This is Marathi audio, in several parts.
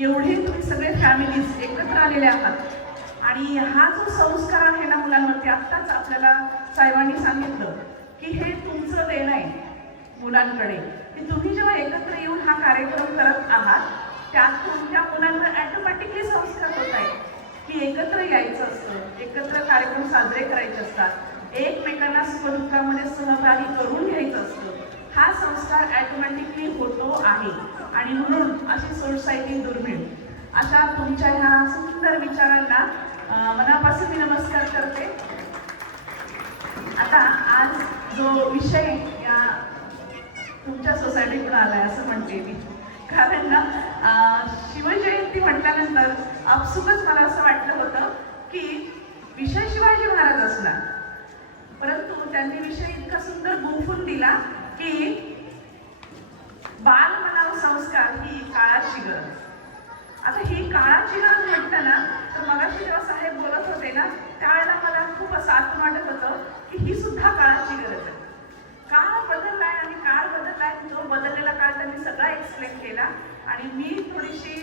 एवढे तुम्ही सगळे फॅमिलीज एकत्र आलेले आहात आणि हा जो संस्कार आहे ना मुलांवरती, आत्ताच आपल्याला साहेबांनी सांगितलं की हे तुमचं देणं आहे मुलांकडे, की तुम्ही जेव्हा एकत्र येऊन हा कार्यक्रम करत आहात त्यातून त्या मुलांवर ॲटोमॅटिकली संस्कार होत आहे की एकत्र यायचं असतं, एकत्र कार्यक्रम साजरे करायचे असतात, एकमेकांना सुखदुःखामध्ये सहभागी करून घ्यायचं असतं. हा संस्कार ॲटोमॅटिकली होतो आहे आणि म्हणून अशी सोसायटी दुर्मिळ. अशा तुमच्या ह्या सुंदर विचारांना मनापासून मी नमस्कार करते. आता आज जो विषय या तुमच्या सोसायटीकडून आलाय असं म्हणते मी, कारण ना शिवजयंती म्हटल्यानंतर आपसुकच मला असं वाटलं होतं की विषय शिवाजी महाराज असला, परंतु त्यांनी विषय इतका सुंदर गुंफून दिला की बालमनाव संस्कार ही काळाची गरज. आता ही काळाची गरज म्हटलं ना तर मगाशी जेव्हा साहेब बोलत होते ना त्यावेळेला मला खूप असं आत्म वाटत होतं की ही सुद्धा काळाची गरज आहे. काळ बदललाय आणि काळ बदललाय, जो बदललेला काळ त्यांनी सगळा एक्सप्लेन केला आणि मी थोडीशी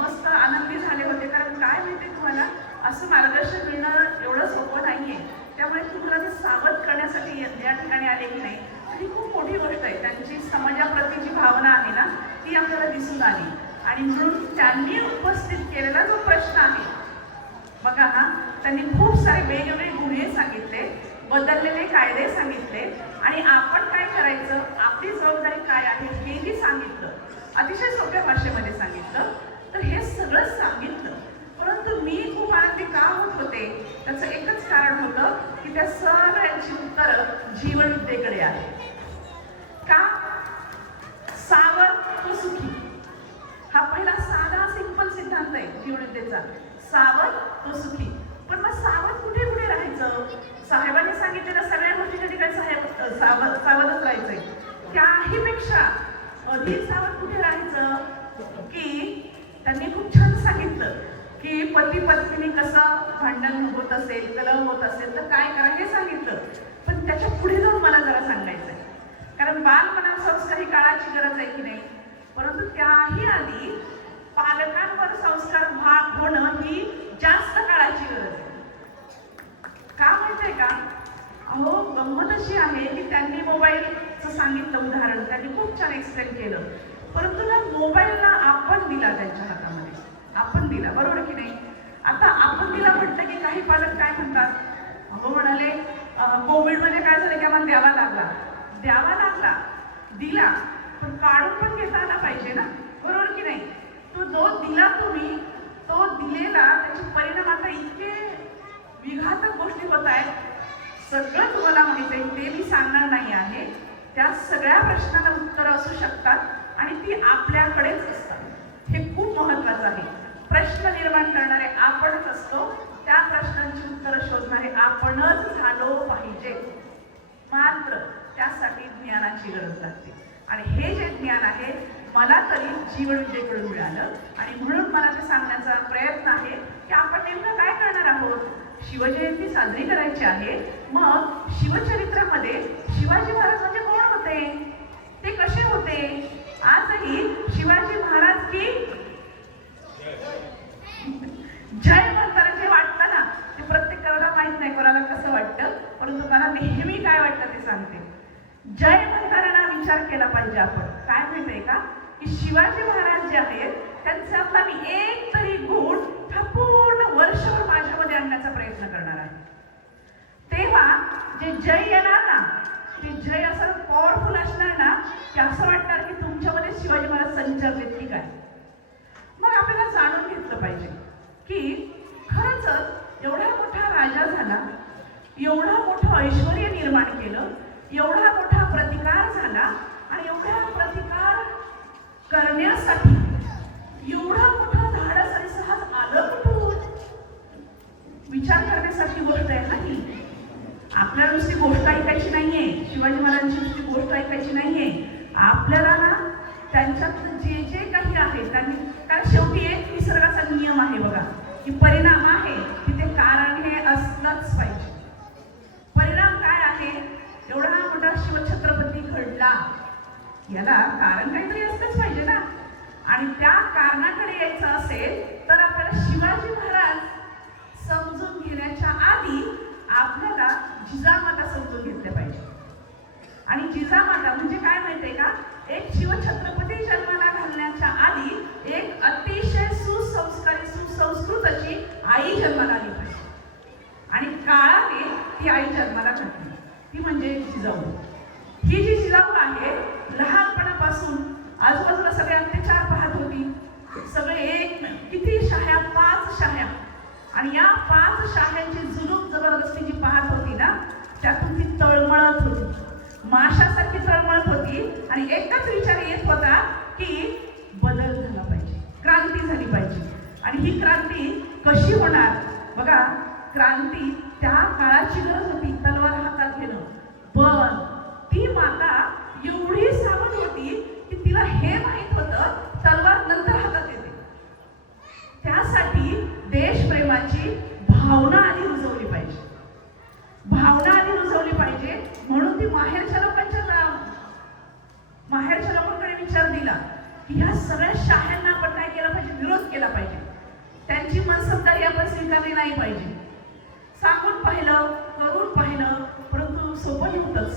मस्त आनंदी झाले होते. कारण काय माहिती तुम्हाला, असं मार्गदर्शन मिळणं एवढं सोपं नाहीये. त्यामुळे तुम्हाला मी सावध करण्यासाठी या ठिकाणी आलेली नाही, ही खूप मोठी गोष्ट आहे. त्यांची समाजाप्रती जी भावना आहे ना ती आपल्याला दिसून आली आणि म्हणून त्यांनी उपस्थित केलेला जो प्रश्न आहे बघा ना, त्यांनी खूप सारे वेगवेगळे गुन्हे सांगितले, बदललेले कायदे सांगितले आणि आपण काय करायचं, आपली जबाबदारी काय आहे हेही सांगितलं. अतिशय सोप्या भाषेमध्ये सांगितलं. तर हे सगळं सांगितलं, परंतु मी खूप आनंदी का होत होते त्याचं एकच कारण होतं की त्या सगळ्यांची उत्तरं जीवनविद्येकडे आहे. का? सावर तो सुखी हा पहिला साधा सिंपल सिद्धांत आहे जीवनविद्येचा. सावध तो सुखी. पण मग सावध कुठे कुठे राहायचं? साहेबांनी सांगितलेल्या सगळ्या गोष्टीच्या ठिकाणी सावधच राहायचंय. त्याही पेक्षा अधिक सावध कुठे राहायचं की त्यांनी खूप छान सांगितलं की पती पत्नीने कसं भांडण होत असेल, कलह होत असेल तर काय करा हे सांगितलं. पण त्याच्या पुढे जाऊन मला जरा सांगायचंय, कारण बालपणा संस्कार ही काळाची गरज आहे की नाही, परंतु त्याही आधी पालकांवर संस्कार होणं ही जास्त काळाची गरज आहे. का माहितीये का? अहो गंमत अशी आहे की त्यांनी मोबाईलचं सांगितलं उदाहरण, त्यांनी खूप छान एक्सप्लेन केलं, परंतु ना मोबाईलला आपण दिला त्यांच्या हातामध्ये, आपण दिला, बरोबर की नाही? आता आपण दिला म्हटलं की काही पालक काय म्हणतात, अहो म्हणाले कोविडमध्ये काय झालं की आम्हाला द्यावा लागला, दिला, पण काढून पण घेता आला पाहिजे ना, बरोबर की नाही? तो जो दिला तुम्ही, तो दिलेला त्याचे परिणाम आता इतके विघातक गोष्टी होत आहेत, सगळं तुम्हाला माहित आहे, ते मी सांगणार नाही आहे. त्या सगळ्या प्रश्नांना उत्तरं असू शकतात आणि ती आपल्याकडेच असतात. हे खूप महत्त्वाचं आहे. प्रश्न निर्माण करणारे आपणच असतो, त्या प्रश्नांची उत्तरं शोधणारे आपणच झालो पाहिजे. मात्र त्यासाठी ज्ञानाची गरज लागते आणि हे जे ज्ञान आहे मला तरी जीवनविद्येकडून मिळालं आणि म्हणून मला ते सांगण्याचा प्रयत्न आहे की आपण नेमकं काय करणार आहोत. शिवजयंती साजरी करायची आहे, मग शिवचरित्रामध्ये शिवाजी महाराज म्हणजे कोण होते, ते कसे होते? आजही शिवाजी महाराज की जय म्हणताना जे वाटतं ना ते प्रत्येकाला माहित नाही कोणाला कसं वाटतं, परंतु मला नेहमी काय वाटतं ते सांगते. जय म्हणताना विचार केला पाहिजे आपण. काय माहितीये का की शिवाजी महाराज जे आहेत त्यांच्यातला मी एक तरी गुण हा पूर्ण वर्षभर माझ्यामध्ये आणण्याचा प्रयत्न करणार आहे. तेव्हा जे जय येणार ना ते जय असं पॉवरफुल असणार ना की असं वाटणार की तुमच्यामध्ये शिवाजी महाराज संचारलेत की काय. मग आपल्याला जाणून घेतलं पाहिजे की खरंच एवढा मोठा राजा झाला, एवढा मोठं ऐश्वर्य निर्माण केलं, एवढा मोठा प्रतिकार झाला आणि एवढा प्रतिकार करण्यासाठी एवढा मोठा धाडस आणि सहज आलं कुठून? विचार करण्यासारखी गोष्ट आहे ना ही. आपल्याला नुसती गोष्ट ऐकायची नाहीये, शिवाजी महाराजांची नुसती गोष्ट ऐकायची नाहीये. आपल्याला ना त्यांच्यात जे जे काही आहे त्यांनी, कारण शेवटी एक निसर्गाचा नियम आहे बघा की परिणाम आहे तिथे कारण हे असलंच पाहिजे. परिणाम काय आहे? एवढा मोठा शिवछत्रपती घडला, याला कारण काहीतरी असलंच पाहिजे ना. आणि त्या कारणाकडे यायचं असेल तर आपल्याला शिवाजी महाराज समजून घेण्याच्या आधी आपल्याला जिजामाता समजून घेतल्या पाहिजे. आणि जिजामाता म्हणजे काय माहितीये का, एक शिवछत्रपती जन्माला घालण्याच्या आधी एक अतिशय सुसंस्कारी सुसंस्कृत अशी आई जन्माला आली पाहिजे. आणि काळाने ती आई जन्माला घातली, ती म्हणजे जिजाऊ. ही जी जिजाऊ आहे लहानपणापासून आजूबाजूला सगळे अत्याचार पाहत होती. सगळे एक किती शाह्या, 5 शाह्या, आणि या 5 शाह्यांची जुलूम जबरदस्ती जी पाहत होती ना, त्यातून ती तळमळत होती, माशासारखी तळमळत होती. आणि एकच विचार येत होता की बदल झाला पाहिजे, क्रांती झाली पाहिजे. आणि ही क्रांती कशी होणार बघा, क्रांती त्या काळाची गरज होती, तलवार हातात घेणं. पण ती माता एवढी सावध होती की तिला हे माहित होतं तलवार नंतर हातात येते. त्यासाठी देशप्रेमाची भावना आधी रुजवली पाहिजे, भावना आधी रुजवली पाहिजे. म्हणून ती माहेरच्या लोकांकडे विचार दिला की ह्या सगळ्या शाह्यांना आपण काय केलं पाहिजे, विरोध केला पाहिजे. त्यांची मनसबदारी आपण स्वीकारली नाही पाहिजे. सांगून पाहिलं, करून पाहिलं, परंतु सोपं नव्हतंच.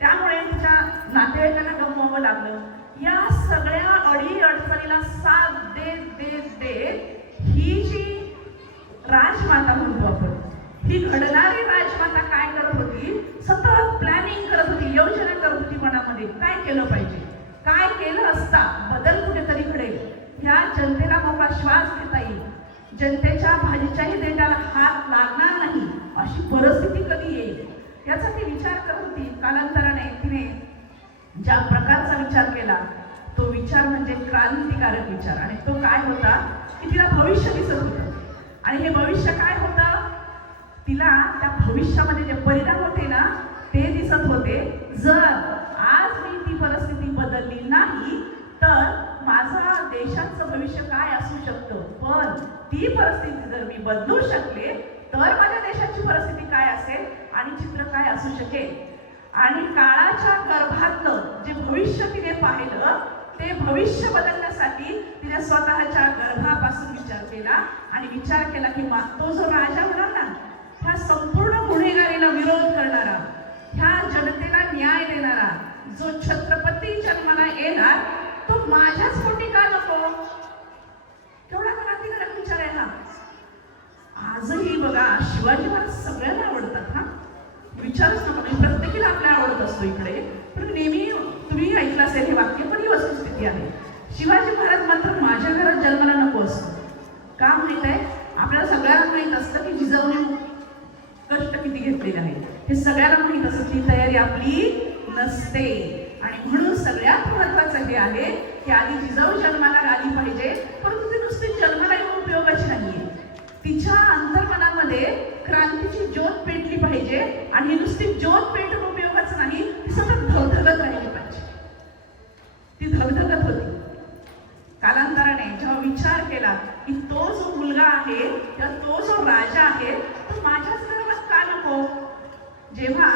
त्यामुळे तिच्या नातेवाईकांना गमवावं लागलं. या सगळ्या अडी अडचणीला साथ देत ही जी राजमाता म्हणतो आपण, ही घडणारी राजमाता काय करत होती, सतत प्लॅनिंग करत होती, योजना करत होती मनामध्ये काय केलं पाहिजे, काय केलं असता बदल कुठेतरी घडेल, ह्या जनतेला मोकळा श्वास घेता येईल, जनतेच्या भाजीच्याही देठाला हात लागणार नाही, अशी परिस्थिती कधी येईल याचा ती विचार करत होती. कालांतराने तिने ज्या प्रकारचा विचार केला तो विचार म्हणजे क्रांतिकारक विचार. आणि तो काय होता की तिला भविष्य दिसत होतं. आणि हे भविष्य काय होतं, तिला त्या भविष्यामध्ये जे परिणाम होते ना ते दिसत होते. जर आज मी ती परिस्थिती बदलली नाही तर माझा देशाचं भविष्य काय असू शकतं, पण ती परिस्थिती जर मी बदलू शकले तर माझ्या देशाची परिस्थिती काय असेल आणि चित्र काय असू शकेल. आणि काळाच्या गर्भातलं जे भविष्य तिने पाहिलं ते भविष्य बदलण्यासाठी तिने स्वतःच्या गर्भापासून विचार केला. आणि विचार केला की तो जो राजा म्हणाल ना, ह्या संपूर्ण गुन्हेगारीला विरोध करणारा, ह्या जनतेला न्याय देणारा जो छत्रपती जन्माला येणार तो माझ्याच पोटी का नको. केवढा क्रांतिकारक विचार आहे हा. आजही बघा शिवाजी महाराज सगळ्यांना आवडतात. हा विचारच नको, प्रत्येकीला आपल्याला आवडत असतो इकडे. पण नेहमी तुम्ही ऐकलं असेल हे वाक्य, पण ही वस्तुस्थिती आहे. शिवाजी महाराज मात्र माझ्या घरात जन्माला नको असतो. का माहित आहे, आपल्याला सगळ्यांना माहित असतं की जिजाऊने कष्ट किती घेतलेले आहे, हे सगळ्यांना माहित असतं. ती तयारी आपली नसते. आणि म्हणून सगळ्यात महत्वाचं हे आहे की आधी जिजाऊ जन्माला आली पाहिजे. परंतु ती नुसती जन्माला येऊन उपयोगाची नाहीये, तिच्या अंतर्मनामध्ये क्रांतीची ज्योत पेटली पाहिजे. आणि ही नुसती ज्योत पेटून उपयोगाचं नाही, ती सतत धगधगत राहिली पाहिजे. ती धगधगत होती. कालांतराने जेव्हा विचार केला की तो जो मुलगा आहे किंवा तो जो राजा आहे तो माझ्याच घरात का नको. जेव्हा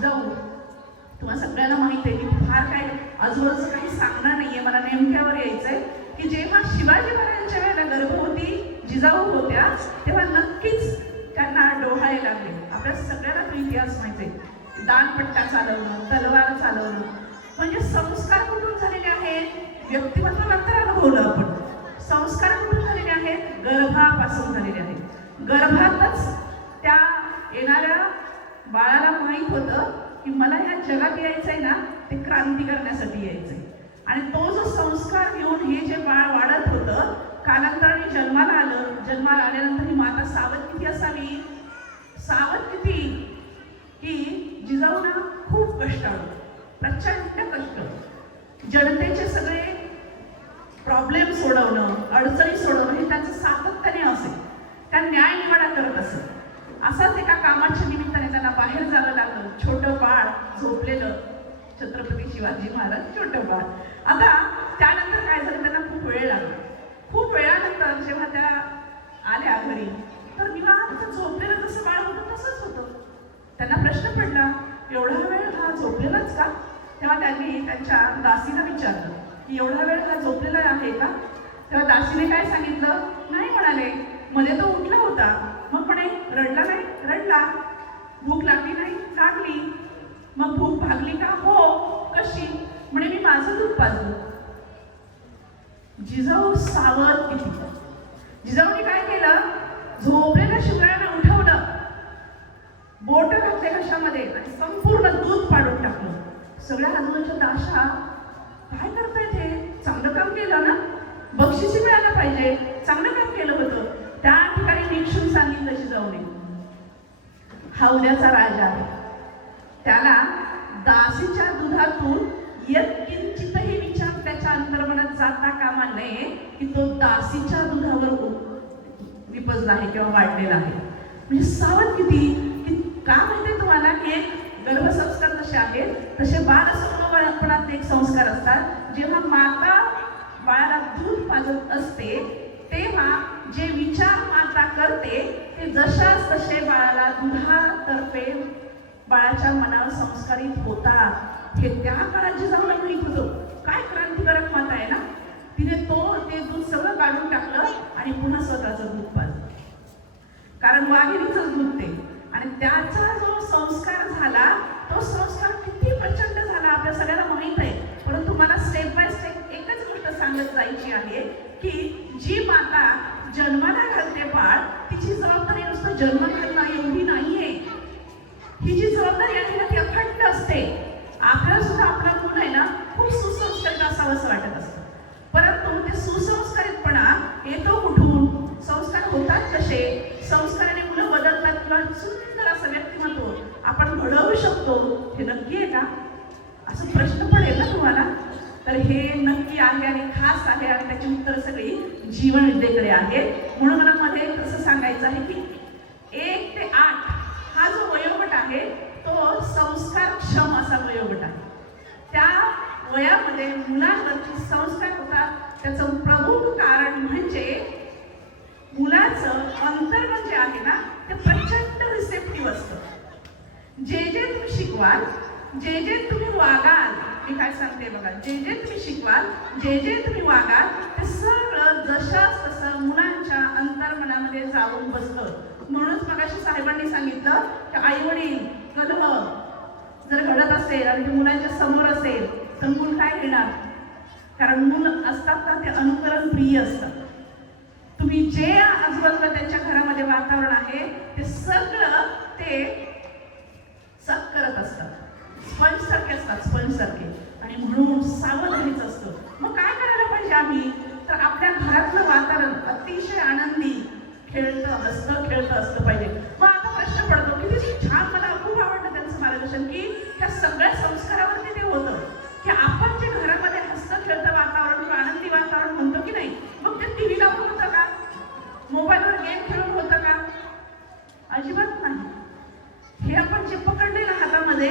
जाऊ, तुम्हाला सगळ्यांना माहित आहे की फार काय आजूबाजूचं काही सांगणार नाहीये, मला नेमक्यावर यायचंय की जेव्हा शिवाजी महाराजांच्या वेळेला गर्भवती जिजाऊ होत्या तेव्हा नक्कीच त्यांना डोहाळे लागले. आपल्या सगळ्यांना तो इतिहास माहिती आहे. दानपट्टा चालवणं, तलवार चालवणं, म्हणजे संस्कार कुठून झालेले आहेत, व्यक्तिमत्व नंतर अनुभवलं आपण. संस्कार कुठून झालेले आहेत, गर्भापासून झालेले आहेत. गर्भातच त्या येणाऱ्या बाळाला माहीत होतं की मला ह्या जगात यायचंय ना ते क्रांती करण्यासाठी यायचंय. आणि तो जो संस्कार घेऊन हे जे बाळ वाढत होतं, कालांतराने जन्माला आलं. जन्माला आल्यानंतर ही माता सावध किती असावी, सावध किती की जिजाऊना खूप कष्ट आलं, प्रचंड कष्ट. जनतेचे सगळे प्रॉब्लेम सोडवणं, अडचणी सोडवणं हे त्यांचं सातत्याने असेल. त्या न्याय निवाडा करत असेल. असाच एका कामाच्या निमित्ताने त्यांना बाहेर जावं लागलं. छोटं बाळ झोपलेलं, छत्रपती शिवाजी महाराज छोटं बाळ. आता त्यानंतर काय झालं, त्यांना खूप वेळ लागला. खूप वेळानंतर जेव्हा त्या आल्या घरी तर निवांत झोपलेलं जसं बाळ होतं तसंच होतं. त्यांना प्रश्न पडला, एवढा वेळ हा झोपलेलाच का. तेव्हा त्यांनी त्यांच्या दासीला विचारलं की एवढा वेळ हा झोपलेला आहे का? तेव्हा दासीने काय सांगितलं? नाही म्हणाले, मध्ये तो उठला होता. मग म्हणे, रडला नाही? रडला. भूक लागली नाही? लागली. मग भूक भागली का? हो. कशी? म्हणे, मी माझं दूध पाजलं. जिजाऊ सावध किती. जिजाऊने काय केलं? झोपलेल्या शुक्रांना उठवलं, बोट घातले कशामध्ये आणि संपूर्ण दूध पाडून टाकलं. सगळ्या आजूबाजूच्या दाशा काय करताय ते? चांगलं काम केलं ना, बक्षिसी मिळायला पाहिजे, चांगलं काम केलं होतं. त्या ठिकाणी निक्षून सांगितलं जिजाऊने, हा उद्याचा राजा आहे, त्याला दासीच्या दुधातून यत्किंचितही विचार त्याच्या अंतर्मनात जाता कामा नये की तो दासीच्या दुधावर विपजला आहे किंवा वाढलेला आहे. म्हणजे सावध किती. की का माहितीये तुम्हाला की एक गर्भसंस्कार जसे आहेत तसे बालसंगोपनात एक संस्कार असतात. जेव्हा माता बाळाला दूध पाजत असते तेव्हा जे विचार माता करते ते जशाच तसे बाळाला दुधातर्फे बाळाच्या मनावर संस्कारित होतात. हे त्या काळात जिजाऊला माहित होतं. काय क्रांतिकारक माता आहे ना, तिने ते दूध सगळं काढून टाकलं आणि पुन्हा स्वतःचं दूध पाजलं. कारण वाघिणीचंच दूध ते. आणि त्याचा जो संस्कार झाला तो संस्कार किती प्रचंड झाला आपल्या सगळ्यांना माहित आहे. परंतु मला स्टेप बाय स्टेप एकच गोष्ट सांगत जायची आहे की जी माता जन्माला घालते बाळ, तिची जबाबदारी नुसतं जन्म घालणं एवढी नाहीये. ही जी जबाबदारी आहे ना ती अखंड असते. आपल्याला सुद्धा आपला मूल आहे ना खूप सुसंस्कारित असावं असं वाटत असतं. परंतु ते सुसंस्कारितपणा येतो कुठून? संस्कार होतात कसे? संस्काराने मुलं बदलतात किंवा सुंदर असं व्यक्तिमत्व आपण घडवू शकतो. हे नक्की आहे का? असं प्रश्न पडेल ना तुम्हाला. तर हे नक्की आहे आणि खास आहे आणि त्याची उत्तर सगळी जीवनविद्येकडे आहे. म्हणून मला मध्ये कसं सांगायचं आहे की 1 ते 8 हा जो वयोगट आहे तो संस्कारक्षम असा वयोगट आहे. त्या वयामध्ये मुलांवरचे संस्कार होतात. त्याचं प्रमुख कारण म्हणजे मुलाचं अंतर्मन जे आहे ना ते प्रचंड रिसेप्टिव्ह असतं. जे जे तुम्ही शिकवाल, जे जे तुम्ही वागाल, मी काय सांगते बघा, जे जे तुम्ही शिकवाल, जे जे तुम्ही वागाल ते सगळं जशाच तसं मुलांच्या अंतर्मनामध्ये जाऊन बसतं. म्हणूनच मगाशी साहेबांनी सांगितलं की आई वडील कलह जर घडत असेल आणि ते मुलांच्या समोर असेल तर मूल काय घेणार? कारण मूल असतात ना ते अनुकरण प्रिय असतात. तुम्ही जे आजूबाजूला त्यांच्या घरामध्ये वातावरण आहे ते सगळं ते सक करत असतात. स्पंज सारखे असतात, स्पंज सारखे. आणि म्हणून सावधानीच असतं. मग काय करायला पाहिजे आम्ही? तर आपल्या घरातलं वातावरण अतिशय आनंदी, खेळतं असतं पाहिजे. मग आता प्रश्न पडतो किती छान, मला खूप आवडलं त्यांचं मार्गदर्शन की त्या सगळ्या संस्कारावरती ते होतं की आपण जे घरामध्ये हसतं खेळतं वातावरण किंवा आनंदी वातावरण म्हणतो की नाही, मग ते टीव्ही लावून होतं का? मोबाईलवर गेम खेळून होतं का? अजिबात नाही. हे आपण जे पकडलेलं हातामध्ये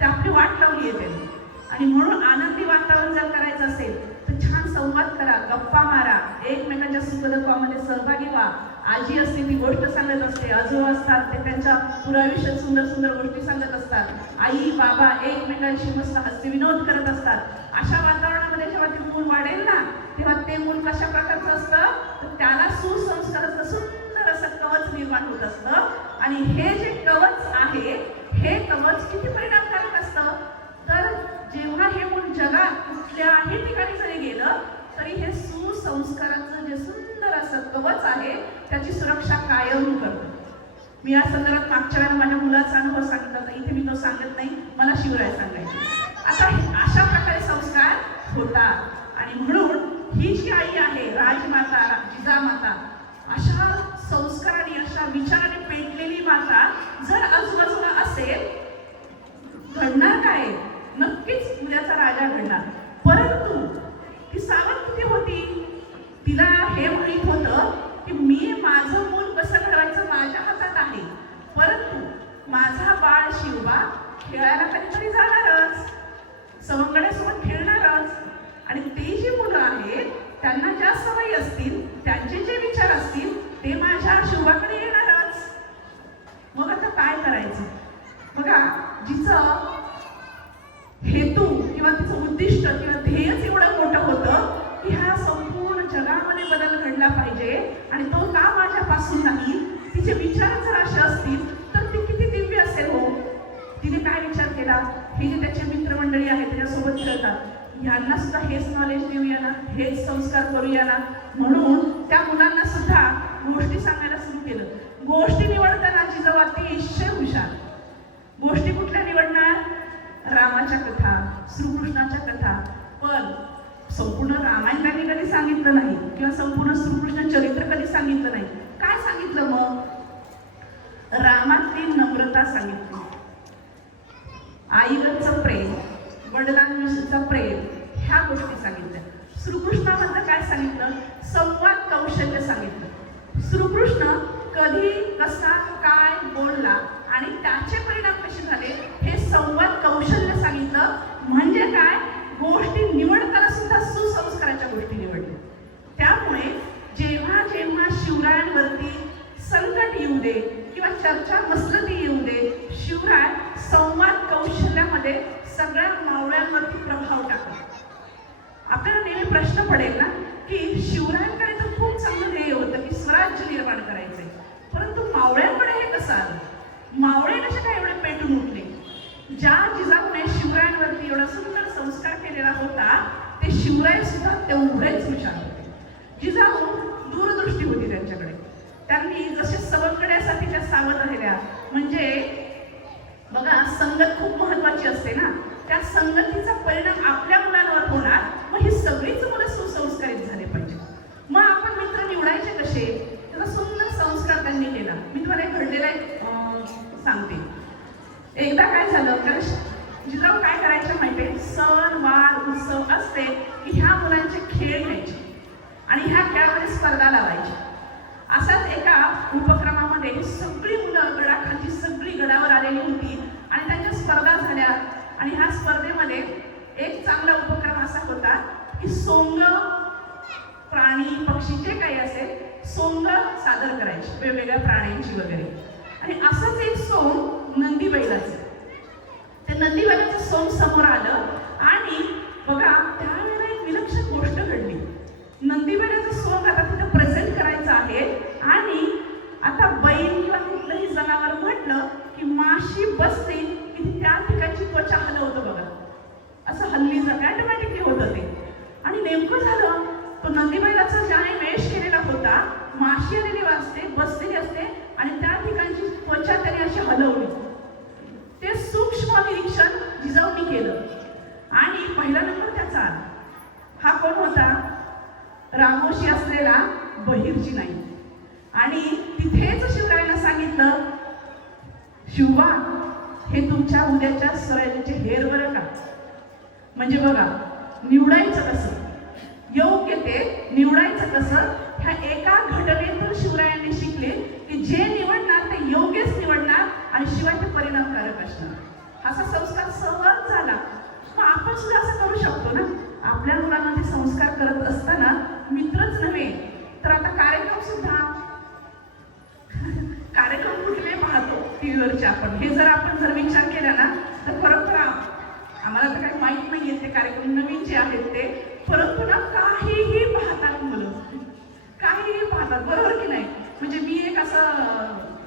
ते आपली वाट लावली आहे त्यांनी. आणि म्हणून आनंदी वातावरण जर करायचं असेल तर छान संवाद करा, गप्पा मारा, एकमेकांच्या सुखदुःखामध्ये सहभागी व्हा. आजी असते ती गोष्ट सांगत असते, आजोबा असतात ते त्यांच्या पुराविषयी सुंदर सुंदर गोष्टी सांगत असतात, आई बाबा एकमेकांशी मस्त हास्य विनोद करत असतात. अशा वातावरणामध्ये जेव्हा ते मूल वाढेल ना तेव्हा ते मूल कशा प्रकारचं असतं तर त्याला सुसंस्काराचं सुंदर असं कवच निर्माण होत असतं. आणि हे जे कवच आहे हे कवच किती परिणामकारक असतं तर जेव्हा हे मूल जगात कुठल्याही ठिकाणी जरी गेलं तरी हे सुसंस्काराचं जे सुंदर असं कवच आहे त्याची सुरक्षा कायम करतं. मी या संदर्भात मागच्या वेळेला माझ्या मुलाचा अनुभव सांगितला होता, इथे मी तो सांगत नाही, मला शिवराय सांगायचे. आता अशा प्रकारे संस्कार होतात. आणि म्हणून ही जी आई आहे राजमाता, जिजामाता, अशा संस्काराने अशा विचाराने पेटलेली माता जर आजूबाजूला असेल, घडणार काय? नक्कीच उद्याचा राजा घडणार. परंतु ती सावध किती होती? तिला हे माहित होतं की मी माझं मूल कसं घडवायचं माझ्या हातात आहे. परंतु माझा बाळ शिवबा खेळायला कधीतरी जाणारच, सवंगड्यासोबत खेळणारच. आणि ते जी मुलं आहेत त्यांना ज्या सवयी असतील, त्यांचे जे विचार असतील ते माझ्या शिवबाकडे येणारच. मग आता काय करायचं? बघा, जिचं हेतू किंवा तिचं उद्दिष्ट किंवा ध्येयच एवढं मोठं होतं बनला पाहिजे आणि तो का माझ्यापासून नाही. तिचे विचार जर असे असतील तर ती किती दिव्य असेल हो. तिने काय विचार केला, हे जे त्याचे मित्रमंडळी आहेत त्याच्यासोबत खेळतात यांना सुद्धा हेच नॉलेज देऊया ना, हेच संस्कार करूया ना. म्हणून त्या मुलांना सुद्धा गोष्टी सांगायला सुरू केलं. गोष्टी निवडताना जिजाऊ अतिशय हुशार. गोष्टी कुठल्या निवडणार, रामाच्या कथा, श्रीकृष्णाच्या कथा. पण संपूर्ण रामायण त्यांनी कधी सांगितलं नाही किंवा संपूर्ण श्रीकृष्ण चरित्र कधी सांगितलं नाही. काय सांगितलं मग, रामातली नम्रता सांगितली, आईवरचं प्रेम, वडिलांविषयीचं प्रेम, ह्या गोष्टी सांगितल्या. श्रीकृष्णाबद्दल काय सांगितलं, संवाद कौशल्य सांगितलं. श्रीकृष्ण कधी कसा काय बोलला आणि त्याचे परिणाम कसे झाले हे संवाद कौशल्य सांगितलं. म्हणजे काय, गोष्टी निवडताना सुद्धा सुसंस्काराच्या गोष्टी निवडल्या. त्यामुळे जेव्हा जेव्हा शिवरायांवरती संकट येऊ दे किंवा चर्चा मसलती येऊ दे, शिवराय संवाद कौशल्यामध्ये सगळ्या मावळ्यांवरती प्रभाव टाकला. आपल्याला नेहमी प्रश्न पडेल ना की शिवरायांकडे तर खूप चांगलं ध्येय होतं की स्वराज्य निर्माण करायचंय, परंतु मावळ्यांकडे हे कसं आलं, मावळे कसे काय एवढे पेटून उठले. ज्या जिजाऊने शिवरायांवरती एवढा सुंदर संस्कार केलेला होता ते शिवराय सुद्धा तेवढेच हुशार होते. जिजाऊ दूरदृष्टी होती त्यांच्याकडे. त्यांनी जसे सवंगड्यासाठी त्या सावध राहिल्या. म्हणजे बघा, संगत खूप महत्वाची असते ना, त्या संगतीचा परिणाम आपल्या मुलांवर होणार. मग ही सगळीच मुलं सुसंस्कारित झाले पाहिजे. मग आपण मित्र निवडायचे कसे, त्याचा सुंदर संस्कार त्यांनी केला. मी तुम्हाला एक घडलेला सांगते. एकदा काय झालं, तर जिजाऊ काय करायचं माहितीये, सण वार उत्सव असते की ह्या मुलांचे खेळ घ्यायचे आणि ह्या खेळामध्ये स्पर्धा लावायची. असाच एका उपक्रमामध्ये सगळी मुलं गडाखालची सगळी गडावर आलेली होती आणि त्यांच्या स्पर्धा झाल्या. आणि ह्या स्पर्धेमध्ये एक चांगला उपक्रम असा होता की सोंग, प्राणी पक्षी जे काही असेल सोंग सादर करायची वेगवेगळ्या प्राण्यांची वगैरे. आणि असंच एक सोंग नंदी बैलाचं, ते नंदी बैलाचं सोंग समोर आलं आणि बघा त्यावेळेला एक विलक्षण गोष्ट घडली. नंदी बैलाचं सोंग आता तिथं प्रेझेंट करायचं आहे आणि आता बैल किंवा कुठलंही जनावर म्हटलं की माशी बसते की त्या ठिकाणची त्वचा हलवतं बघा, असं हल्ली जातं, ऑटोमॅटिकली होतं ते. आणि नेमकं झालं, तो नंदी बैलाचा ज्याने वेश केलेला होता, माशी आलेली वाजते, बसलेली असते आणि त्या ठिकाणची त्वचा त्याने अशी हलवली. ते सूक्ष्म निरीक्षण जिजाऊनी केलं आणि पहिला नंबर त्याचा आला. हा कोण होता, रामोशी असलेला बहिर्जी नाही. आणि तिथेच शिवरायांना सांगितलं, शिवबा हे तुमच्या उद्याच्या स्वराज्याचे हेर बरं का. म्हणजे बघा, निवडायचं कसं, योग्य ते निवडायचं कसं, ह्या एका घटनेतून शिवरायांनी शिकले की जे निवडणार ते योग्यच निवडणार आणि शिवाय ते परिणामकारक असणार. असा संस्कार सहज झाला. मग आपण सुद्धा असं करू शकतो ना. आपल्या मुलांना ते संस्कार करत असताना मित्रच नव्हे तर आता कार्यक्रम सुद्धा, कार्यक्रम कुठले पाहतो टीव्हीवरचे आपण, हे जर आपण जर विचार केला ना तर खरोखर आम्हाला तर काही माहीत नाही ते कार्यक्रम नवीन जे आहेत ते, परंतु ना काहीही पाहतात मुलं, काहीही पाहतात, बरोबर की नाही. म्हणजे मी एक असं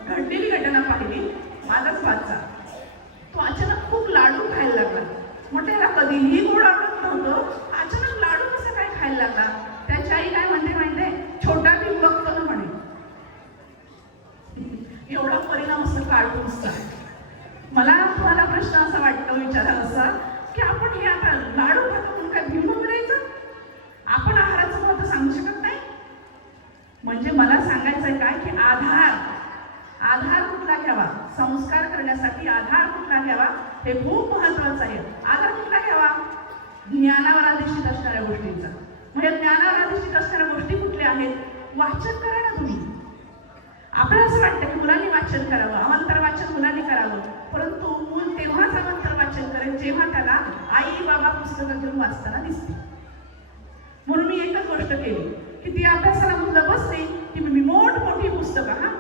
घडलेली घटना पाहिली. माझाच भाचा, तो अचानक खूप लाडू खायला लागला. मोठ्याला कधीही गोड आवडत नव्हतं, अचानक लाडू कसं काय खायला लागला. त्याची आई काय म्हणते माहितीये, छोटा भीम बघतो ना म्हणे. एवढा परिणाम असतो कार्टून्सचा. मला तुम्हाला प्रश्न असा वाटतो विचारायला असा की आपण हे आता लाडू खातो म्हणून काय भीम बनायचं, आपण आहाराचं महत्त्व सांगू शकत नाही. म्हणजे मला सांगायचंय काय की आधार कुठला घ्यावा, संस्कार करण्यासाठी आधार कुठला घ्यावा हे खूप महत्वाचं आहे. आधार कुठला घ्यावा, ज्ञानावर अधिष्ठित असणाऱ्या गोष्टींचा. म्हणजे ज्ञानावर अधिष्ठित असणाऱ्या गोष्टी कुठल्या आहेत, वाचन करा ना तुम्ही. आपल्याला असं वाटतं की मुलांनी वाचन करावं, अवांतर वाचन मुलांनी करावं, परंतु मूल तेव्हाच अवांतर वाचन करेल जेव्हा त्याला आई बाबा पुस्तकं घेऊन वाचताना दिसते. म्हणून मी एकच गोष्ट केली की ती अभ्यासाला मुलं बसली की मी मोठमोठी पुस्तकं, हा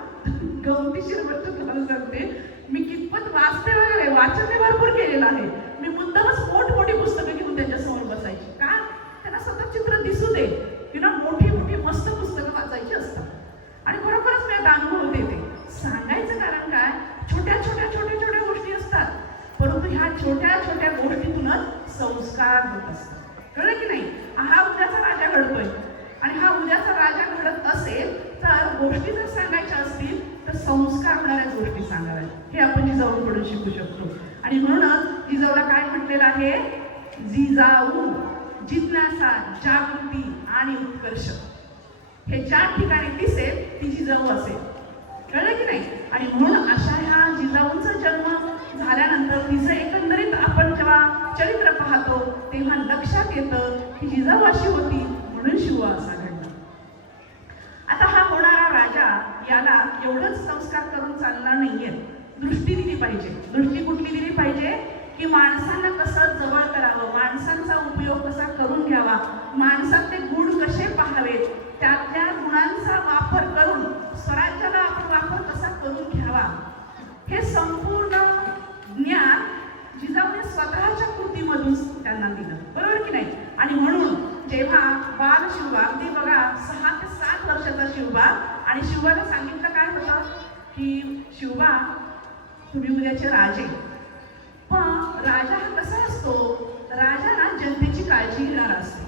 गमतीशीर गोष्ट तुम्हाला सांगते, मी कितपत वाचते वगैरे, वाचन मी भरपूर केलेलं आहे. मी मुद्दामच मोठमोठी पुस्तकं घेऊन त्यांच्यासमोर बसायची. का, त्यांना सतत चित्र दिसू दे की ना मोठी मोठी मस्त पुस्तकं संस्कार होत असतात. कळलं की नाही? हा उद्याचा राजा घडतोय आणि हा उद्याचा राजा घडत असेल तर गोष्टी जर सांगायच्या असतील तर संस्कार होणाऱ्या गोष्टी सांगाव्या. हे आपण जिजाऊकडून शिकू शकतो. आणि म्हणूनच जिजाऊला काय म्हटलेलं आहे? जिजाऊ जिज्ञासा, जागृती आणि उत्कर्ष. हे 4 ठिकाणी दिसेल ती जिजाऊ असेल. कळलं की नाही? आणि म्हणून अशा ह्या जिजाऊंचा जन्म झाल्यानंतर तिचं एकंदरीत आपण जेव्हा चरित्र पाहतो तेव्हा लक्षात येतं की जिजाऊ अशी होती म्हणून शिव असा घडला. आता हा होणारा राजा याला एवढंच संस्कार करून चालणार नाहीये, दृष्टी दिली पाहिजे. दृष्टी कुठली दिली पाहिजे? की माणसांना कसं जवळ करावं, माणसांचा उपयोग कसा करून घ्यावा, माणसातले गुण कसे पाहावेत, त्यातल्या गुणांचा वापर करून स्वराज्याला आपण वापर कसा करून घ्यावा, हे संपूर्ण ज्ञान जिजाऊने स्वतःच्या कृतीमधून त्यांना दिलं. बरोबर की नाही? आणि म्हणून जेव्हा बाल शिवबा, अगदी बघा 6 ते 7 वर्षाचा शिवबा, आणि शिवबाला सांगितलं काय होतं की शिवबा तुम्ही उद्याचे राजे. पण राजा हा कसा असतो? राजा ना जनतेची काळजी घेणारा असतो.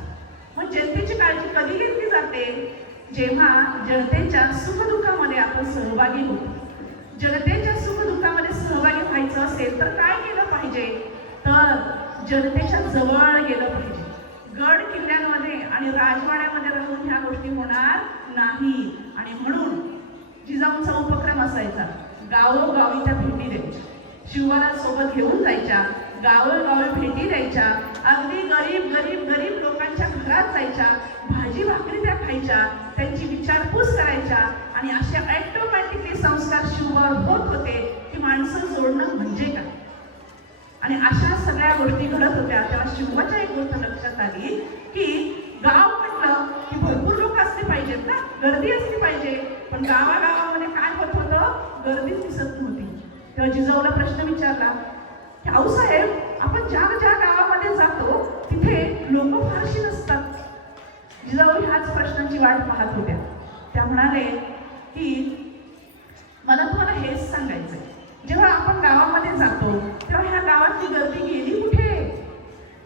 मग जनतेची काळजी कधी घेतली जाते? जेव्हा जनतेच्या सुखदुःखामध्ये आपण सहभागी होतो. जनतेच्या सुखदुःखामध्ये सहभागी व्हायचं असेल तर काय केलं पाहिजे? तर जनतेच्या जवळ गेलं पाहिजे. गड किल्ल्यांमध्ये आणि राजवाड्यामध्ये राहून ह्या गोष्टी होणार नाही. आणि म्हणून जिजाऊंचा उपक्रम असायचा, गावोगावी त्या भेटी द्यायच्या, शिवाला सोबत घेऊन जायच्या, गावोगावी भेटी द्यायच्या, अगदी गरीब लोकांच्या घरात जायच्या, भाजी भाकरी त्या खायच्या, त्यांची विचारपूस करायच्या. आणि असे ऑटोमॅटिकली संस्कार शिवावर होत होते की माणसं जोडणं म्हणजे काय. आणि अशा सगळ्या गोष्टी घडत होत्या. तेव्हा शिवाच्या एक गोष्ट लक्षात आली की गाव म्हटलं की भरपूर लोक असले पाहिजेत ना, गर्दी असली पाहिजे. पण गावागावामध्ये काय होत होतं? गर्दीच दिसत नव्हती. तेव्हा जिजाऊला प्रश्न विचारला की आऊसाहेब, आपण ज्या ज्या गावामध्ये जातो तिथे लोक फारशी नसतात. जिजाऊ ह्याच प्रश्नांची वाट पाहत होत्या. त्या म्हणाले की मला तुम्हाला हेच सांगायचंय, जेव्हा आपण गावामध्ये जातो तेव्हा ह्या गावातली गर्दी गेली कुठे?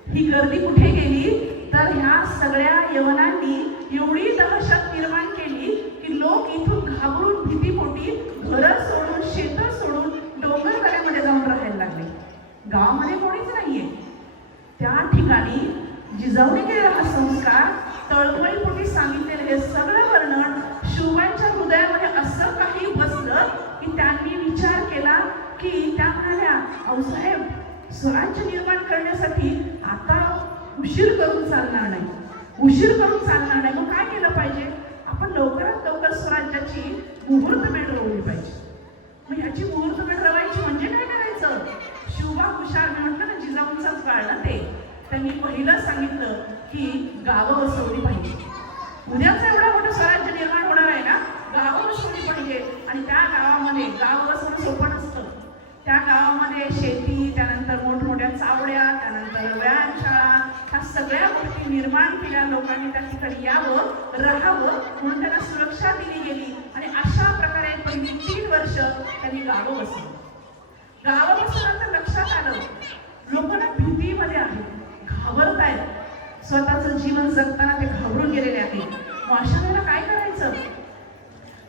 ही गर्दी कुठे गेली? तर ह्या सगळ्या यवनांनी एवढी दहशत निर्माण केली की लोक इथून घाबरून भीतीपोटी घरं सोडून, शेतं सोडून डोंगर दऱ्यामध्ये जाऊन राहायला लागले. गावामध्ये कोणीच नाहीये. त्या ठिकाणी जिजाऊने केलेला हा संस्कार, तळमळीपोटी सांगितलेलं हे सगळं वर्णन शिवबाईंच्या हृदयामध्ये असं काही बसलं की त्यांनी विचार केला की त्या म्हणाल्या, आऊसाहेब स्वराज्य निर्माण करण्यासाठी आता उशीर करून चालणार नाही, उशीर करून चालणार नाही. मग काय केलं पाहिजे? आपण लवकरात लवकर स्वराज्याची मुहूर्तमेढ रोवली पाहिजे. मग ह्याची मुहूर्तमेढ रवायची म्हणजे काय करायचं? शिवबा हुशार, मी म्हटलं ना जिजाऊंचाच काळ ना ते, त्यांनी पहिलं सांगितलं की गावं वसवली पाहिजे. उद्याचं एवढं मोठं स्वराज्य निर्माण होणार आहे ना, गावं वसवली पाहिजे. आणि त्या गावामध्ये गाव वसवणं सोपं नसतं. त्या गावामध्ये शेती, त्यानंतर मोठमोठ्या चावड्या, त्यानंतर व्यायामशाळा, ह्या सगळ्या गोष्टी निर्माण केल्या. लोकांनी त्या ठिकाणी यावं, राहावं म्हणून त्यांना सुरक्षा दिली गेली. आणि अशा प्रकारे पहिली 3 वर्ष त्यांनी गावं बसवली. गावं बसवल्यानंतर लक्षात आलं लोकांना भीतीमध्ये आहेत, घाबरत आहेत, स्वतःचं जीवन जगताना ते घाबरून गेलेले आहेत. मग अशा वेळेला काय करायचं?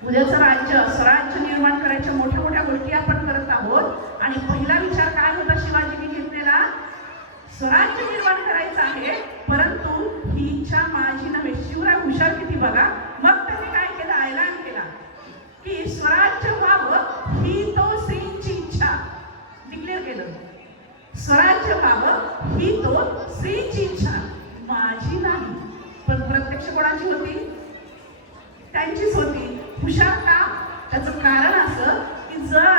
उद्याचं राज्य, स्वराज्य निर्माण करायच्या मोठ्या मोठ्या गोष्टी आपण करत आहोत. आणि पहिला विचार काय होता शिवाजींनी घेतलेला? स्वराज्य निर्माण करायचं आहे, परंतु ही इच्छा माझी नव्हे. शिवराय हुशार किती बघा. मग त्यांनी काय केलं? ऐलान केला की स्वराज्य व्हावं ही तो श्रींची इच्छा. डिक्लेअर केलं, स्वराज्य व्हावं ही तो श्रींची इच्छा, माझी नाही. पण प्रत्यक्ष कोणाची होती? त्यांचीच होती. हुशार का? त्याचं कारण असं की जर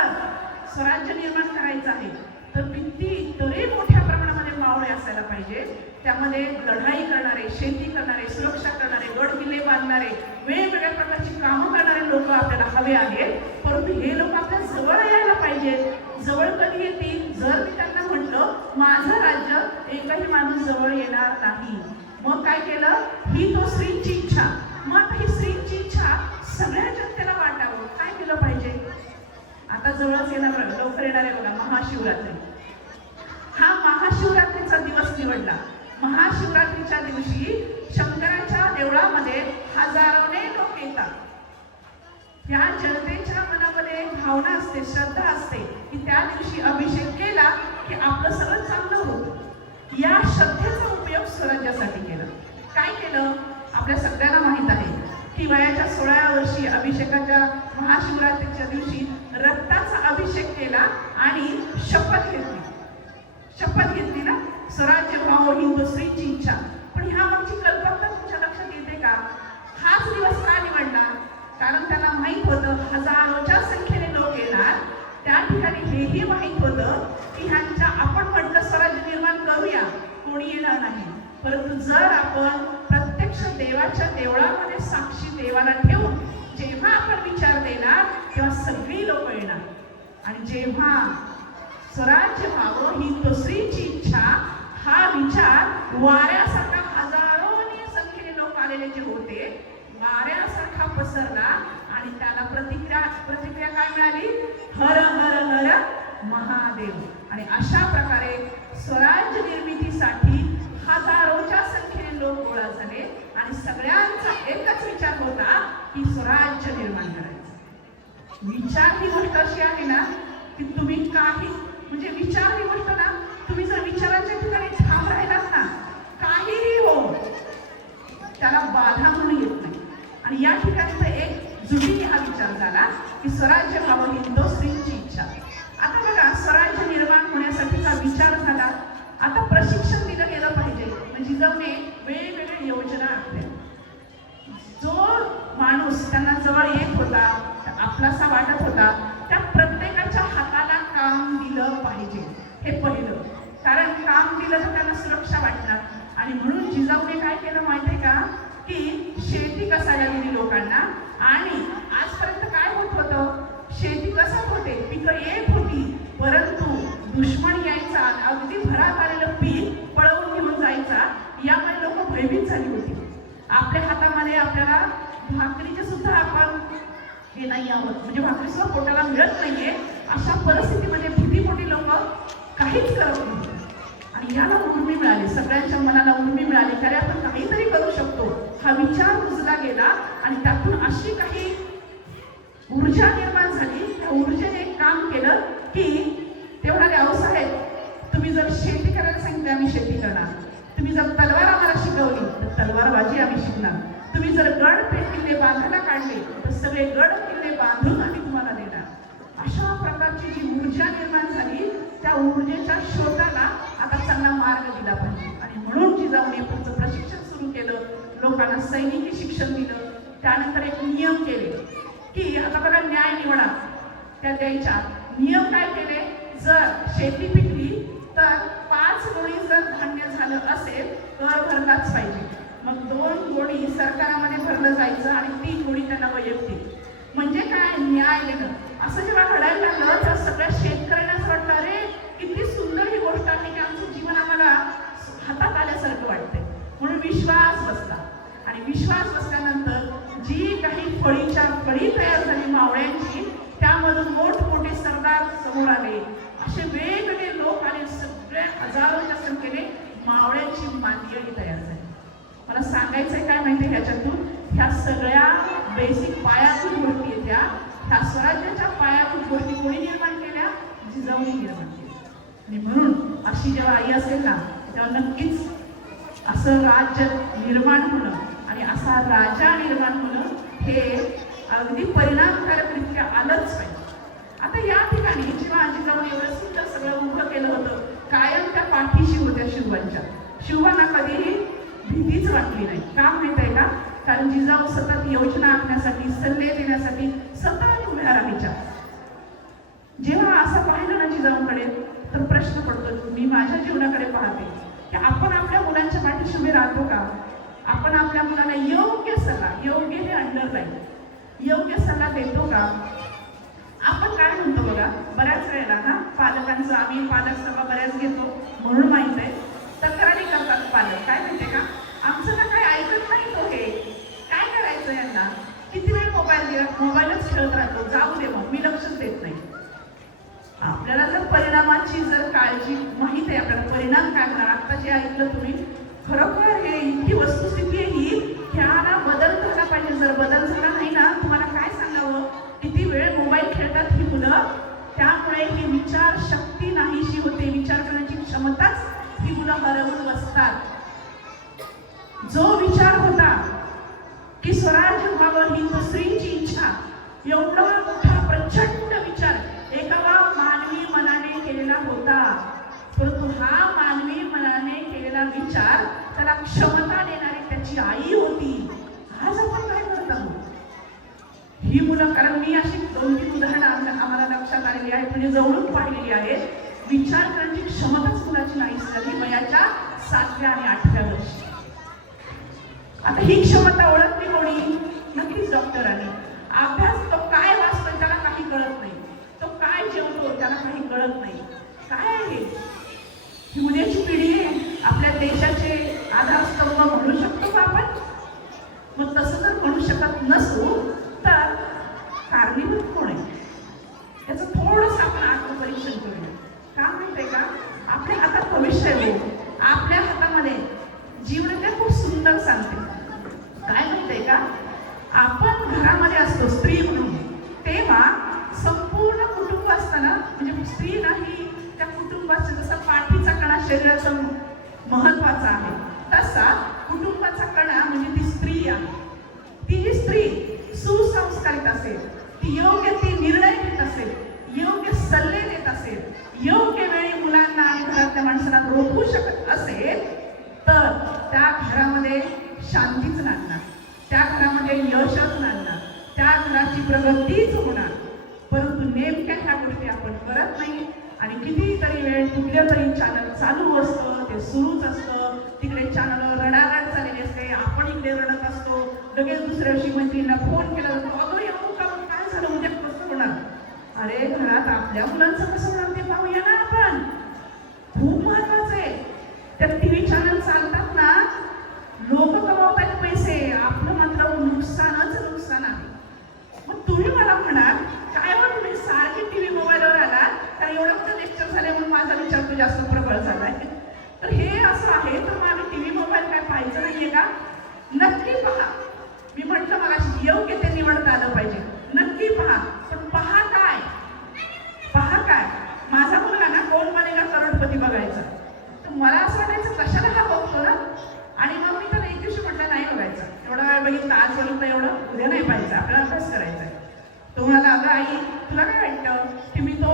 स्वराज्य निर्माण करायचं आहे तर कितीतरी मोठ्या प्रमाणामध्ये मावळे असायला पाहिजे. त्यामध्ये लढाई करणारे, शेती करणारे, सुरक्षा करणारे, गड किल्ले बांधणारे, वेगवेगळ्या प्रकारची कामं करणारे लोक आपल्याला हवे आहेत. परंतु हे लोक आपल्या जवळ यायला पाहिजे. जवळ कधी येतील? जर मी त्यांना म्हटलं माझं राज्य, एकही माणूस जवळ येणार नाही. मग काय केलं? ही तो श्रींची इच्छा. मग ही श्रींची इच्छा सगळ्या जनतेला वाटावं. काय केलं पाहिजे? आता जवळच येणार, लवकर येणार आहे बघा महाशिवरात्री. हा महाशिवरात्रीचा दिवस निवडला. महाशिवरात्रीच्या दिवशी शंकराच्या देवळामध्ये हजारोने लोक येतात. या जनतेच्या मनामध्ये भावना असते, श्रद्धा असते की त्या दिवशी अभिषेक केला की आपलं सगळं चांगलं होतं. या श्रद्धेचा उपयोग स्वराज्यासाठी केला. काय केलं? आपल्या सगळ्यांना माहित आहे की वयाच्या 16व्या वर्षी अभिषेकाच्या महाशिवरात्रीच्या दिवशी रक्ताचा अभिषेक केला आणि शपथ घेतली ना, स्वराज्य व्हावं हिंदुश्रीची इच्छा. पण ह्या मागची कल्पना तुमच्या लक्षात येते का? हाच दिवस का निवडला? कारण त्यांना माहित होतं हजारोच्या संख्येने लोक येणार. त्या ठिकाणी हेही माहित होतं की ह्यांच्या आपण म्हटलं स्वराज्य निर्माण करूया, कोणी येणार नाही. परंतु जर आपण प्रत्यक्ष देवाच्या देवळामध्ये साक्षी देवाला ठेवून जेव्हा आपण विचार देणार तेव्हा सगळी लोक येणार. आणि जेव्हा स्वराज्य व्हावं हिंदुश्रीची इच्छा हा विचार वाऱ्यासारखा हजारोनी संख्येने लोक आलेले जे होते, वाऱ्यासारखा पसरला आणि त्याला प्रतिक्रिया काय मिळाली? हर हर हर महादेव. आणि अशा प्रकारे स्वराज्य निर्मितीसाठी हजारोच्या संख्येने लोक गोळा झाले आणि सगळ्यांचा एकच विचार होता की स्वराज्य निर्माण करायचं. विचार ही गोष्ट अशी आहे ना की तुम्ही काही म्हणजे विचार ही गोष्ट ना, तुम्ही जर विचाराच्या ठिकाणी ठाम राहिलात ना, काहीही हो त्याला बाधा म्हणून येत नाही. आणि या ठिकाणी तर एक जुटीने हा विचार झाला की स्वराज्य व्हावं हिंदुश्रीची इच्छा. आता बघा, स्वराज्य निर्माण होण्यासाठीचा विचार झाला. आता प्रशिक्षण दिलं गेलं पाहिजे. म्हणजे जिजाऊने वेगवेगळ्या योजना आखल्या. जो माणूस त्यांना जवळ येत होता, आपलासा वाटत होता, त्या प्रत्येकाच्या हाताला काम दिलं पाहिजे. हे पहिलं. कारण काम दिलं तर त्यांना सुरक्षा वाटणार. आणि म्हणून जिजाऊने काय केलं माहिती आहे का? की शेती कसायला दिली लोकांना. आणि आजपर्यंत काय होत होतं? शेती कसत होते, पिकं येत होती, परंतु दुश्मन यायचा, अगदी भरात आलेलं पीक पळवून घेऊन जायचा. यामुळे लोक भयभीत झाली होती. आपल्या हातामध्ये आपल्याला भाकरीचे सुद्धा आपण हे नाही आहोत, म्हणजे भाकरी सुद्धा पोटाला मिळत नाहीये. अशा परिस्थितीमध्ये भीतीपोटी लोक काहीच करत नाही. आणि याला उर्मी मिळाली, सगळ्यांच्या मनाला उर्मी मिळाली, कारण आपण काहीतरी करू शकतो हा विचार रुजला गेला. आणि त्यातून अशी काही ऊर्जा निर्माण झाली. त्या ऊर्जेने एक काम केलं की ते म्हणाले, अहो साहेब, तुम्ही जर शेती करायला सांगितली आम्ही शेती करणार. तुम्ही जर तलवार आम्हाला शिकवली तर तलवारबाजी आम्ही शिकणार. तुम्ही जर गड किल्ले बांधायला काढले तर सगळे गड किल्ले बांधून आम्ही तुम्हाला देणार. अशा प्रकारची जी ऊर्जा निर्माण झाली, त्या ऊर्जेच्या शोधाला आता चांगला मार्ग दिला पाहिजे. आणि म्हणून जिजाऊने पुढचं प्रशिक्षण सुरू केलं. लोकांना सैनिकी शिक्षण दिलं. त्यानंतर एक नियम केले की आता बघा, न्याय निवडा त्या द्यायच्या. नियम काय केले? जर शेती पिकली तर 5 गोणी जर धान्य झालं असेल तर भरलाच पाहिजे. मग 2 गोणी सरकारामध्ये भरलं जायचं आणि 3 गोणी त्यांना वैयक्तिक. म्हणजे काय? न्याय देणं. असं जेव्हा घडायला लागलं तेव्हा सगळ्या शेतकऱ्यांना असं वाटलं, अरे किती सुंदर ही गोष्ट आहे की आमचं जीवन आम्हाला हातात आल्यासारखं वाटतंय. म्हणून विश्वास बसला. आणि विश्वास बसल्यानंतर जी काही फळी तयार झाली मावळ्यांची, त्यामधून मोठमोठे सरदार समोर आले. असे वेगवेगळे लोक आले. सगळ्या हजारोच्या संख्येने मावळ्यांची मांदियाळी तयार झाली. मला सांगायचंय काय माहिती ह्याच्यातून, ह्या सगळ्या बेसिक पायाभूत गोष्टी येत्या. ह्या स्वराज्याच्या पायाभूत गोष्टी कोणी निर्माण केल्या? जिजाऊने निर्माण केल्या. आणि म्हणून अशी जेव्हा आई असेल ना, तेव्हा नक्कीच असं राज्य निर्माण होणं आणि असा राजा निर्माण होणं हे अगदी परिणामकारकरित्या आलंच पाहिजे. आता या ठिकाणी जेव्हा जिजाऊने एवढं सुंदर सगळं उभं केलं होतं, कायम त्या पाठीशी होत्या शिवबांच्या. शिवबांना कधीही भीतीच वाटली नाही. का माहित आहे का? कारण जिजाऊ सतत योजना आखण्यासाठी, सल्ले देण्यासाठी सतत उभ्या राहायच्या. जेव्हा असं पाहिलं ना जिजाऊकडे तर प्रश्न पडतो. मी माझ्या जीवनाकडे पाहते की आपण आपल्या मुलांच्या पाठीशी उभे राहतो का? आपण आपल्या मुलांना योग्य सल्ला, योग्य हे अंडरलाईन, योग्य सल्ला देतो का? आपण काय म्हणतो बघा, बऱ्याच वेळेला ना पालकांचं, आम्ही पालक सभा बऱ्याच घेतो म्हणून माहित आहे, तक्रारी करतात पालक. काय माहितीये का? आमचं तर काही ऐकत नाही तो, हे काय करायचं यांना? किती वेळ मोबाईल दिला, मोबाईलच खेळत राहतो, जाऊ दे मग, मी लक्षच देत नाही. आपल्याला जर परिणामाची जर काळजी माहित आहे, आपल्याला परिणाम काय होणार, आता जे ऐकलं तुम्ही खरोखर हे इतकी वस्तुस्थिती आहे ही, ह्याला बदल झाला पाहिजे. जर बदल झाला नाही ना, तुम्हाला काय सांगावं, किती वेळ मोबाईल खेळतात ही मुलं, त्यामुळे ही विचार शक्ती नाहीशी होते, विचार करण्याची क्षमताच ही मुलं हरवून बसतात. जो विचार होता की स्वराज्य व्हावं ही दुसरीची इच्छा, एवढा मोठा प्रचंड विचार एका मानवी मनाने केलेला होता, परंतु हा मानवी मनाने केलेला विचार त्याला क्षमता देणारी त्याची आई होती. आज आपण काय करत आहोत ही मुलं, कारण मी अशी 2-3 उदाहरणं आम्हाला लक्षात आलेली आहेत, म्हणजे जवळून पाहिलेली आहेत. विचार करण्याची क्षमताच मुलाची नाही झाली वयाच्या 7व्या आणि 8व्या वर्षी. आता ही क्षमता ओळखली कोणी? नक्कीच डॉक्टरांनी. अभ्यास, तो काय वाचतो त्याला काही कळत नाही, तो काय जेवतो त्याला काही कळत नाही. काय आहे ही उद्याची पिढी आहे, आपल्या देशाचे आधारस्तंभ म्हणू शकतो का आपण? मग तसं जर म्हणू शकत नसू तर कारणीभूत कोण आहे याचं थोडंसं आपण आत्मपरीक्षण करूया. का माहिती आहे का, आपल्या हातात भविष्य आहे, आपल्या हातामध्ये जीवन ते खूप सुंदर सांगते. काय माहिती आहे का, आपण घरामध्ये असतो स्त्री म्हणून, तेव्हा संपूर्ण कुटुंब असताना, म्हणजे स्त्री नाही त्या कुटुंबाचं, जसं पाठीचा कणा शरीराचा महत्वाचा आहे तसा कुटुंबाचा कणा म्हणजे ती स्त्री आहे. ती जी स्त्री सुसंस्कारित असेल, ती योग्य ती निर्णय घेत असेल, योग्य सल्ले देत असेल, योग्य वेळी मुलांना आणि घरातल्या माणसाला रोखू शकत असेल तर त्या घरामध्ये शांतीच नांदणार, त्या घरामध्ये यशच नांदणार, त्या घराची प्रगतीच होणार. परंतु नेमक्या ह्या गोष्टी आपण करत नाही आणि कितीतरी वेळ कुठल्या तरी चॅनल चालू असतं, ते सुरूच असतं, तिकडे चॅनलवर रडारड चाललेली असते, आपण इकडे रडत असतो. लगेच दुसऱ्या दिवशी मैत्रिणीला फोन केला जातो, अगं येऊ का, काय झालं, उद्या कसं होणार? अरे घरात आपल्या मुलांचं कसं होणार ते पाहूया ना आपण. खूप महत्वाचं आहे. त्या टीव्ही चॅनल चालतात ना, लोक कमावतात पैसे, आपलं मात्र नुकसानच नुकसान आहे. मग तुम्ही मला म्हणाल काय मग तुम्ही सारखी टीव्ही मोबाईलवर आला तर एवढं कुठं लेक्चर झाले म्हणून माझा विचार तो जास्त प्रबळ झालाय. तर हे असं आहे, तर मग आम्ही टीव्ही मोबाईल काय पाहायचं नाहीये का? नक्की पहा. मी म्हटलं मला योग्य ते निवडता आलं पाहिजे, नक्की पहा. पण पहा काय, पहा काय. माझा मुलगा ना कोण बनेगा करोडपती बघायचा, तर मला असं वाटायचं कशाला हा बघतो ना, आणि मग मी त्याला एक दिवशी म्हटलं नाही बघायचं, एवढा वेळ बघितलं, आज बघितलं, एवढं उद्या नाही पाहिजे, आपल्याला अभ्यास करायचा आहे. तो म्हणाला अगं आई तुला काय वाटतं की मी तो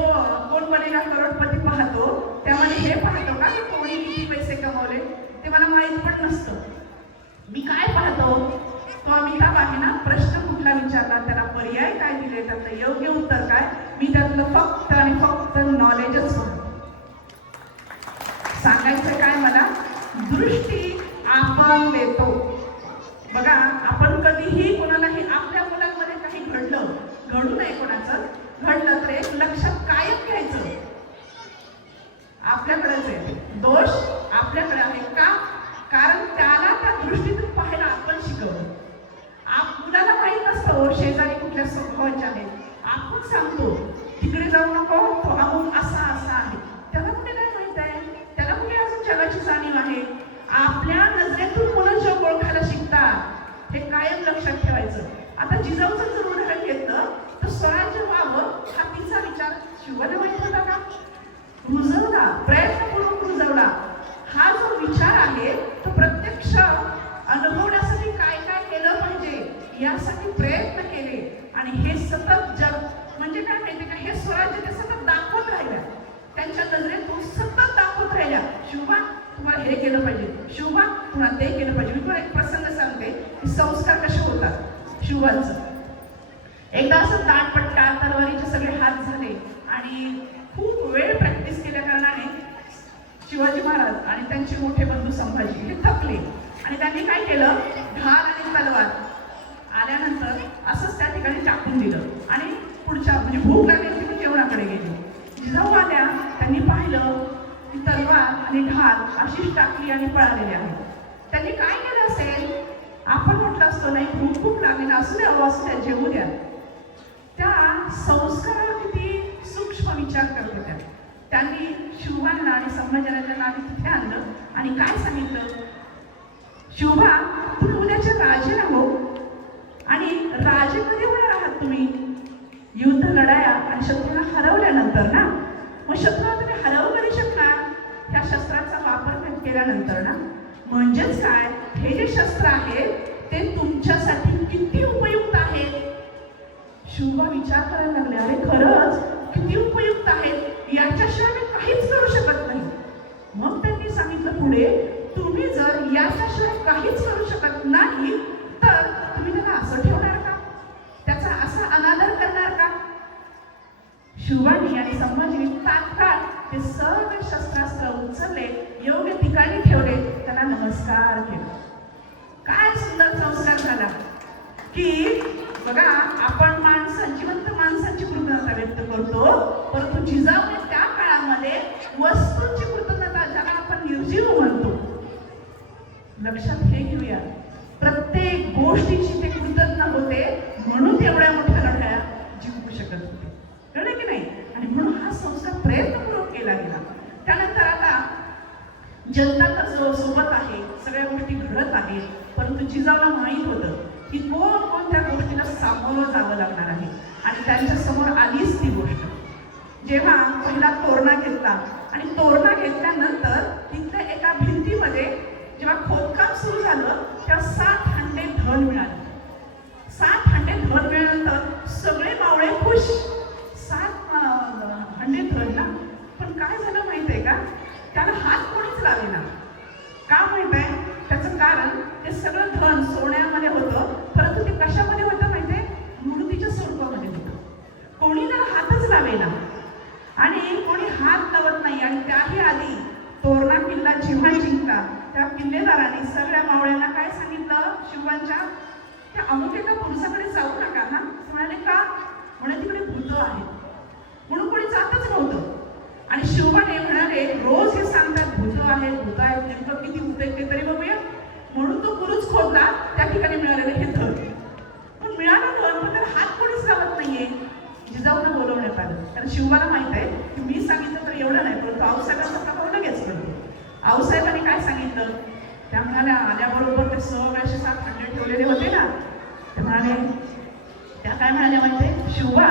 कोण बनेगा करोडपती पाहतो त्यामध्ये हे पाहतो का की कोणी किती पैसे कमवले, ते मला माहीत पण नसतं. मी काय पाहतो, तो अमिताभ आहे ना, प्रश्न कुठला विचारला, त्याला पर्याय काय दिले, त्यातलं योग्य उत्तर काय, मी त्यातलं फक्त आणि फक्त नॉलेजच सांगायचं. काय मला दृष्टी आपण देतो. बघा, आपण कधीही कोणालाही आपल्या मुलांमध्ये काही घडू नये, कोणाचं घडलं तर एक लक्षात कायम घ्यायचं, आपल्याकडेच आहे दोष, आपल्याकडे आहे का, कारण त्याला त्या दृष्टीतून पाहायला आपण शिकवलं. मुलाला माहीत असतं शेजारी कुठल्या स्वभावाचे आहेत, आपण सांगतो तिकडे जाऊ नको, तो अमुक असा असा आहे, त्याला कुठे काय माहित आहे, त्याला कुठे अजून जगाची जाणीव आहे. आपल्या नजरेतून मुलं जग ओळखायला शिकतात, हे कायम लक्षात ठेवायचं. आता जिजाऊचं जर उदाहरण घेतलं तर स्वराज्य व्हावं हा तिचा विचार शिवाला माहित होता का? रुजवला, प्रयत्नपूर्वक रुजवला. हा जो विचार आहे तो प्रत्यक्ष अनुभवण्यासाठी काय काय केलं पाहिजे यासाठी प्रयत्न केले, आणि हे सतत जग म्हणजे काय माहिती का, हे स्वराज्य ते सतत दाखवत राहिल्या, त्यांच्या नजरेतून सतत दाखवत राहिल्या, शिवबा तुम्हाला हे केलं पाहिजे, शिवबा तुम्हाला ते केलं पाहिजे. मी तुम्हाला एक प्रसंग सांगते की संस्कार कसे होतात शिवाचं. एकदा असं दाटपट्टा तलवारीचे सगळे हात झाले आणि खूप वेळ प्रॅक्टिस केल्या कारणाने शिवाजी महाराज आणि त्यांचे मोठे बंधू संभाजी हे थकले, आणि त्यांनी काय केलं, ढाल आणि तलवार आल्यानंतर असंच त्या ठिकाणी टाकून दिलं, आणि पुढच्या म्हणजे भूक लागली की जेवणाकडे गेली. जिजाऊ आल्या, त्यांनी पाहिलं की तलवार आणि ढाल अशीच टाकली आणि पळालेली आहे. त्यांनी काय केलं असेल, आपण म्हटलं असतो नाही भूक खूप लागली ना, असू द्या असू द्या जेवू द्या. त्या संस्कारावर किती सूक्ष्म विचार करत होत्या. त्यांनी शिवबांना आणि संभाजीराजांना तिथे आणलं आणि काय सांगितलं, शिवबा, तुम्ही उद्याचे राजे ना हो. आणि राजे कधी होणार आहात तुम्ही? युद्ध लढाया आणि शत्रूला हरवल्यानंतर ना. मग शत्रूला तुम्ही हरवू कधी शकणार? ह्या शस्त्राचा वापर केल्यानंतर ना. म्हणजेच काय, हे जे शस्त्र आहे ते तुमच्यासाठी किती उपयुक्त आहे. शिवबा विचार करायला लागले, अरे खरंच किती उपयुक्त आहेत, याच्याशिवाय मी काहीच करू शकत नाही. मग त्यांनी सांगितलं पुढे, तुम्ही जर याच्याशिवाय काहीच करू शकत नाही तर तुम्ही त्याला असं ठेवणार का? त्याचा असा अनादर करणार का? शिवबांनी आणि संभाजीने तात्काळ ते सगळे शस्त्रास्त्र उचलले, योग्य ठिकाणी ठेवले, त्यांना नमस्कार केला. काय सुंदर संस्कार झाला की बघा, आपण जिवंत माणसांची कृतज्ञता व्यक्त करतो, परंतु जिजाऊने त्या काळामध्ये वस्तूंची कृतज्ञता, ज्याला आपण निर्जीव म्हणतो, लक्षात हे घेऊया. प्रत्येक गोष्टीची ते कृतज्ञ होते, म्हणून एवढ्या मोठ्या लढाया जिंकू शकत होते. कळलं की नाही? आणि म्हणून हा संस्कार प्रयत्नपूर्वक केला गेला. त्यानंतर आता जनता तर सोबत आहे, सगळ्या गोष्टी घडत आहेत, परंतु जिजाऊला माहीत होतं की कोणत्या गोष्टीला सामोरं जावं लागणार आहे. आणि त्यांच्या समोर आलीच ती गोष्ट. जेव्हा पहिला तोरणा घेतला आणि तोरणा घेतल्यानंतर तिथल्या एका भिंतीमध्ये जेव्हा खोदकाम सुरू झालं तेव्हा 7 हंडे धन मिळाले. 7 हंडे धन मिळाल्यानंतर सगळे मावळे खुश. 7 हंडे धन ना. पण काय झालं माहित आहे का? त्याला हात कोणीच लावेना. का माहित आहे? त्याचं कारण ते सगळं धन सोन्यामध्ये होतं, परंतु ते कशामध्ये होतं माहिती आहे? मूर्तीच्या स्वरूपामध्ये होतं. कोणी त्याला हातच लावेना आणि कोणी हात लावत नाही. आणि त्याही आधी तोरणा किल्ला जेव्हा जिंकला, त्या किल्लेदारांनी सगळ्या मावळ्यांना काय सांगितलं? शिवबांच्या, त्या अमुक एका पुरुषाकडे जाऊ नका ना. म्हणाले का? म्हणे तिकडे भूत आहेत, म्हणून कोणी जातच नव्हतं. आणि शिवबाने म्हणाले, रोज हे सांगतात भूत आहेत, नेमकं किती भूत आहेत ते तरी बघूया. म्हणून तो गुरुच खोदला, त्या ठिकाणी मिळालेलं हे धन. पण मिळालं धन, पण त्याला हात कोणीच लावत नाहीये. जिजाऊला बोलवण्यात आलं, कारण शिवबाला माहित आहे की मी सांगितलं तर एवढं नाही, परंतु आऊसाहेबांचा प्रभाव लगेच पडतो. आऊसाहेबांनी काय सांगितलं? त्या म्हणाल्या, आल्याबरोबर ते सगळे 7 हंडे ठेवलेले होते ना, ते म्हणाले, त्या काय म्हणाल्या माहिती? शिवबा,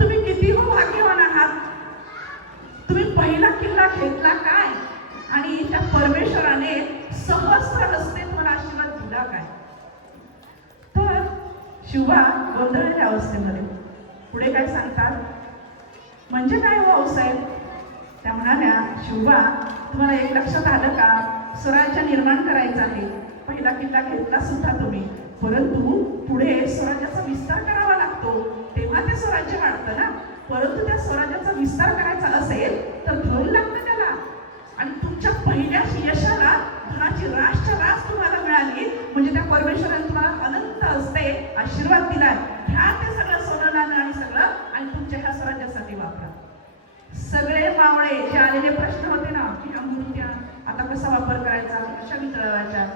तुम्ही किती हो भाग्यवान आहात. तुम्ही पहिला किल्ला घेतला काय, आणि त्या परमेश्वराने सहस्र हस्ते तुम्हाला आशीर्वाद दिला काय. तर शिवबा गोंधळलेल्या अवस्थेमध्ये पुढे काय सांगतात? म्हणजे काय हो आऊसाहेब? त्या म्हणाल्या, शिवबा, तुम्हाला एक लक्षात आलं का? स्वराज्य निर्माण करायचं आहे. पहिला किल्ला घेतला सुद्धा तुम्ही, परंतु पुढे स्वराज्याचा विस्तार करावा लागतो, तेव्हा ते स्वराज्य वाढतं ना. परंतु त्या स्वराज्याचा विस्तार करायचा असेल तर धन लागतं त्याला. आणि तुमच्या पहिल्या यशाला धनाची रास तुम्हाला मिळाली, म्हणजे त्या परमेश्वराने तुम्हाला अनंत असते आशीर्वाद दिलाय. ह्या ते सगळं सोनं आणि सगळं, आणि तुमच्या ह्या स्वराज्यासाठी वापरा. सगळे मावळे जे आलेले प्रश्न होते ना की ह्या मूर्त्या आता कसा वापर करायचा, कशा वितळवायच्या,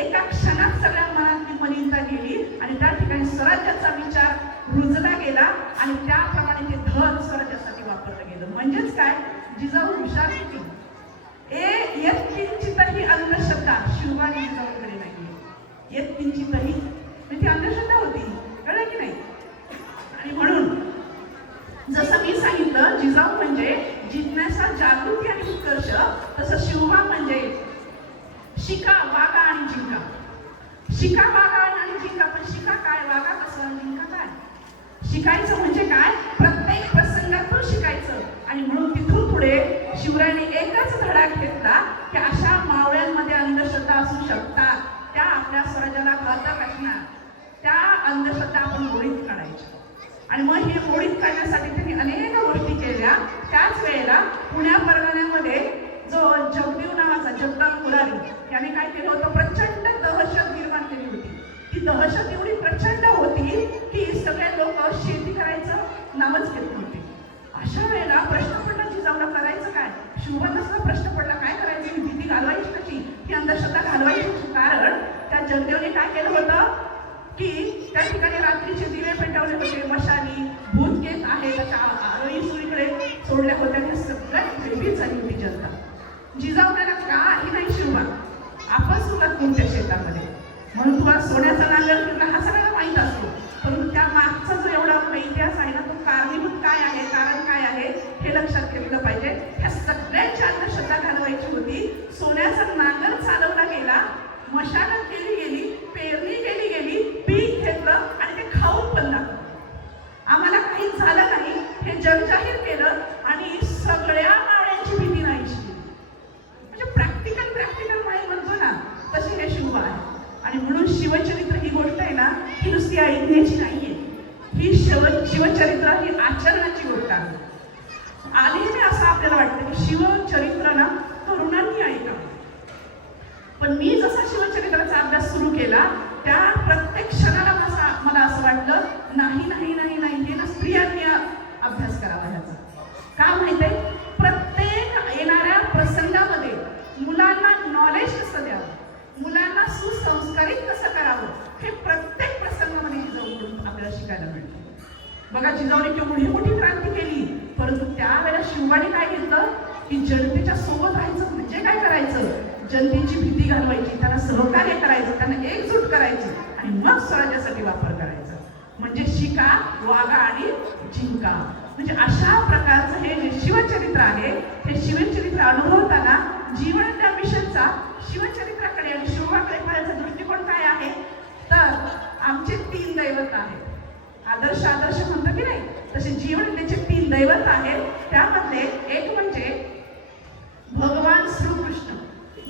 एका क्षणात सगळ्या मनातली मलिनता गेली आणि त्या ठिकाणी स्वराज्याचा विचार रुजला गेला आणि त्याप्रमाणे ते धन स्वराज्यासाठी वापरलं गेलं. म्हणजेच काय? जिजाऊ हुशार होती. किंचितही अंधश्रद्धा शिवबाने जिजाऊकडे नाही. किंचितही ती अंधश्रद्धा होती. कळलं की नाही? आणि म्हणून जसं मी सांगितलं, जिजाऊ म्हणजे जिज्ञासा, जागृती आणि उत्कर्ष, तसं शिवबा म्हणजे शिका, वागा आणि जिंका. शिका, वागा आणि जिंका. पण शिका काय, वागा कसं, जिंका काय? शिकायचं म्हणजे काय? प्रत्येक प्रसंगातून शिकायचं. आणि म्हणून तिथून पुढे शिवरायांनी एकच धडा घेतला की अशा मावळ्यांमध्ये अंधश्रद्धा असू शकतात, त्या आपल्या स्वराज्याला घातक असणार, त्या अंधश्रद्धा आपण मोडीत काढायच्या. आणि मग हे मोडीत काढण्यासाठी त्यांनी अनेक गोष्टी केल्या. त्याच वेळेला पुण्या परगण्यामध्ये जो जगदेव नावाचा जगदाव मुरारी याने काय केलं होतं? प्रचंड दहशत निर्माण केली होती. ती दहशत एवढी प्रचंड होती की सगळे लोक शेती करायचं नावच घेत होते. अशा वेळेला प्रश्न पडला, जिजाऊला करायचं काय? शिवबांना सुद्धा प्रश्न पडला, काय करायचं? ही भीती घालवायची कशी, ही अंधश्रद्धा घालवायची? कारण त्या जगदेवने काय केलं होतं की त्या ठिकाणी रात्रीचे दिवे पेटवले होते, मशाली, भूतकेत आहे त्याच्या आरोही सुरीकडे सोडल्या होत्या. हे सगळ्यात भयभीत झाली होती जनता. जिजाऊ त्याला काही नाही, शिवबा आपण सुरुवात करू त्या शेतात. म्हणून तुम्हाला सोन्याचा नांगर फिरला हा सगळ्यांना माहीत असतो, परंतु त्या मागचा जो एवढा इतिहास आहे ना, तो कारणीभूत काय आहे, कारण काय आहे हे लक्षात ठेवलं पाहिजे. ह्या सगळ्यांची अंधश्रद्धा घालवायची होती. सोन्याचा नांगर चालवला गेला, मशागत केली गेली, पेरणी केली गेली, पीक घेतलं आणि ते खाऊन पण लागलं. आम्हाला काही झालं नाही हे जग जाहीर केलं आणि सगळ्या मावळ्यांची भीती नाहीशी. म्हणजे प्रॅक्टिकल माहिती म्हणतो ना, तसे हे शिव आहे. आणि म्हणून शिवचरित्र ही गोष्ट आहे ना, ही नुसती ऐकण्याची नाहीये, ही शिवचरित्र ही आचरणाची गोष्ट आहे. आलेले असं आपल्याला वाटतं की शिवचरित्र ना तरुणांनी ऐकावं, पण मी जसा शिवचरित्राचा अभ्यास सुरू केला त्या प्रत्येक क्षणाला मला असं वाटलं नाही हे ना स्त्रियांनी अभ्यास करावा ह्याचा. का माहिती आहे, प्रत्येक येणाऱ्या प्रसंगामध्ये मुलांना नॉलेज कसं द्यावं, मुलांना सुसंस्कारित कसं करावं, हे प्रत्येक प्रसंगामध्ये जिजाऊकडून आपल्याला शिकायला मिळतं. बघा, जिजाऊने केवढी मोठी क्रांती केली, परंतु त्यावेळेला शिवबाने काय घेतलं की जनतेच्या सोबत राहायचं म्हणजे काय करायचं, जनतेची भीती घालवायची, त्यांना सहकार्य करायचं, त्यांना एकजूट करायची आणि मग स्वराज्यासाठी वापर करायचा. म्हणजे शिका, वागा आणि जिंका. म्हणजे अशा प्रकारचं हे जे शिवचरित्र आहे, हे शिवचरित्र अनुभवताना जीवन त्या मिशनचा शिवचरित्राकडे आणि शिवबाकडे पाहायचा दृष्टिकोन काय आहे, तर आमचे 3 दैवत आहेत. आदर्श म्हणतो की नाही, तसे जीवन त्याचे 3 दैवत आहेत. त्यामधले एक म्हणजे भगवान श्रीकृष्ण,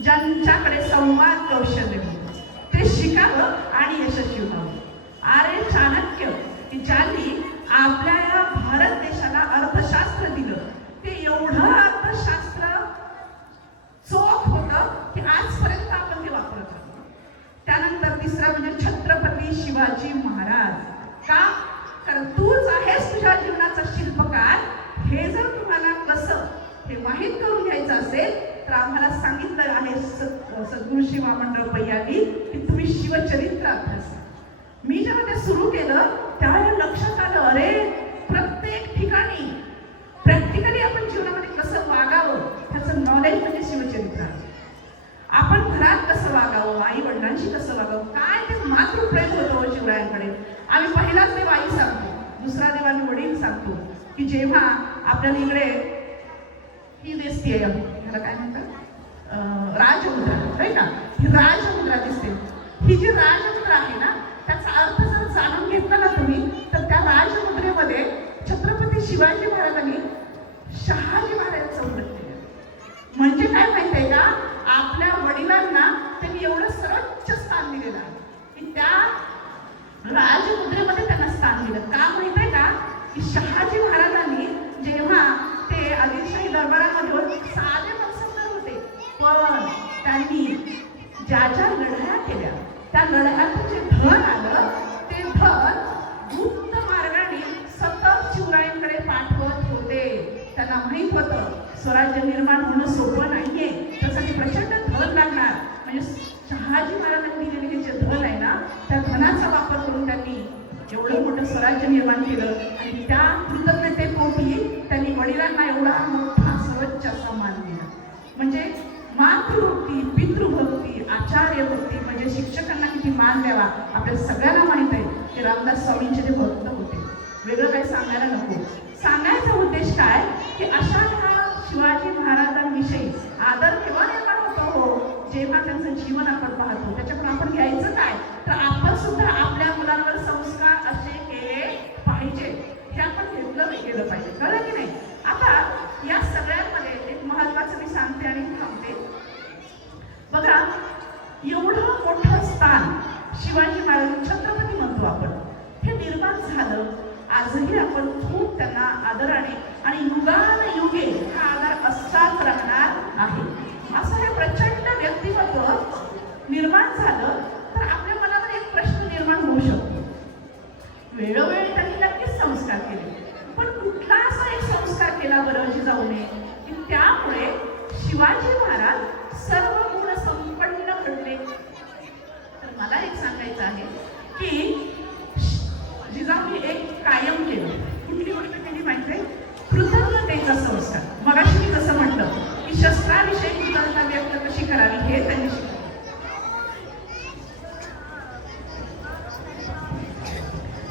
ज्यांच्याकडे संवाद कौशल्य होतं, ते शिकावं आणि यशस्वी व्हावं. आर्य चाणक्य की ज्यांनी आपल्या या भारत देशाला अर्थशास्त्र दिलं, ते एवढं अर्थशास्त्र चोख होतं की आजपर्यंत आपण ते वापरत होतो. त्यानंतर तिसरा म्हणजे छत्रपती शिवाजी महाराज. का? कारण तूच आहेस तुझ्या जीवनाचा शिल्पकार. हे जर तुम्हाला कसं हे माहीत करून घ्यायचं असेल तर आम्हाला सांगितलं आहे सद्गुरू श्री वामनराव पै यांनी की तुम्ही शिवचरित्र अभ्यासा. मी जेव्हा ते सुरू केलं त्यावेळेला लक्षात आलं, अरे प्रत्येक ठिकाणी प्रॅक्टिकली आपण जीवनामध्ये कसं वागावं ह्याचं नॉलेज म्हणजे शिवचरित्र. आपण घरात कसं वागावं, आई वडिलांशी कसं वागावं, काय ते मातृप्रेम होतं शिवरायांकडे. आम्ही पहिलाच देव आई सांगतो, दुसरा देव आम्ही वडील सांगतो. की जेव्हा आपल्याला इकडे ही दिसते, ह्याला काय म्हणतात, राजमुद्रा, नाही का, ही राजमुद्रा दिसते. ही जी राजमुद्रा आहे ना, त्याचा अर्थ जर जाणून घेतला ना तुम्ही, तर त्या राजमुद्रेमध्ये छत्रपती शिवाजी महाराजांनी शहाजी महाराजांचं उल्लेख केलं. म्हणजे काय माहिती आहे का, आपल्या वडिलांना त्यांनी एवढं सर्वोच्च स्थान दिलेलं आहे की त्या राजमुद्रेमध्ये त्यांना स्थान दिलं. का माहिती आहे का, की शहाजी महाराजांनी जेव्हा ते आदिलशाही दरबारामध्ये साधे माणसं होते, पण त्यांनी ज्या लढाया केल्या त्या लढ्यातून जे धन आलं ते धन गुप्त मार्गाने सतत शिवरायांकडे पाठवत होते. त्यांना माहीत होतं स्वराज्य निर्माण होणं सोपं नाहीये, त्यासाठी प्रचंड धन लागणार. म्हणजे शहाजी महाराजांनी दिलेले जे धन आहे ना, त्या धनाचा वापर करून त्यांनी एवढं मोठं स्वराज्य निर्माण केलं. आणि त्या कृतज्ञतेपोटी त्यांनी वडिलांना एवढा मोठा सर्वोच्च असा मान दिला. म्हणजे मातृभक्ती, पितृभक्ती, आचार्यभक्ती, म्हणजे शिक्षकांना किती मान द्यावा आपल्याला सगळ्यांना माहीत आहे. की रामदास स्वामींचे जे भक्त होते, वेगळं काही सांगायला नको. सांगायचा उद्देश काय की अशा ह्या शिवाजी महाराजांविषयी आदर केव्हा निर्माण होतो हो, जेव्हा त्यांचं जीवन आपण पाहतो. त्याच्याकडून आपण घ्यायचं काय, तर आपण सुद्धा आपल्या मुलांवर संस्कार असे केले पाहिजे, हे आपण घेतलं गेलं पाहिजे. कळलं की नाही. आता या सगळ्यांमध्ये एक महत्वाचं मी सांगते आणि थांबते. बघा, एवढं मोठं स्थान शिवाजी महाराज छत्रपती म्हणतो आपण, हे निर्माण झालं. आजही आपण खूप त्यांना आदराने आणि युगानुयुगे हा आदर असाच राहणार आहे. असं हे प्रचंड व्यक्तिमत्व निर्माण झालं तर आपल्या मनामध्ये एक प्रश्न निर्माण होऊ शकतो. वेळोवेळी त्यांनी नक्कीच संस्कार केले, पण कुठला असा एक संस्कार केला बरं जिजाऊने की त्यामुळे शिवाजी महाराज सर्व गुण संपन्न घडले. तर मला एक सांगायचं आहे की जिजाऊने एक कायम केलं. कुठली गोष्ट केली माहिती आहे, कृतज्ञतेचा संस्कार. मगाशी मी जसं म्हटलं की शस्त्राविषयी कृतज्ञता व्यक्त कशी करावी हे त्यांनी शिकवलं.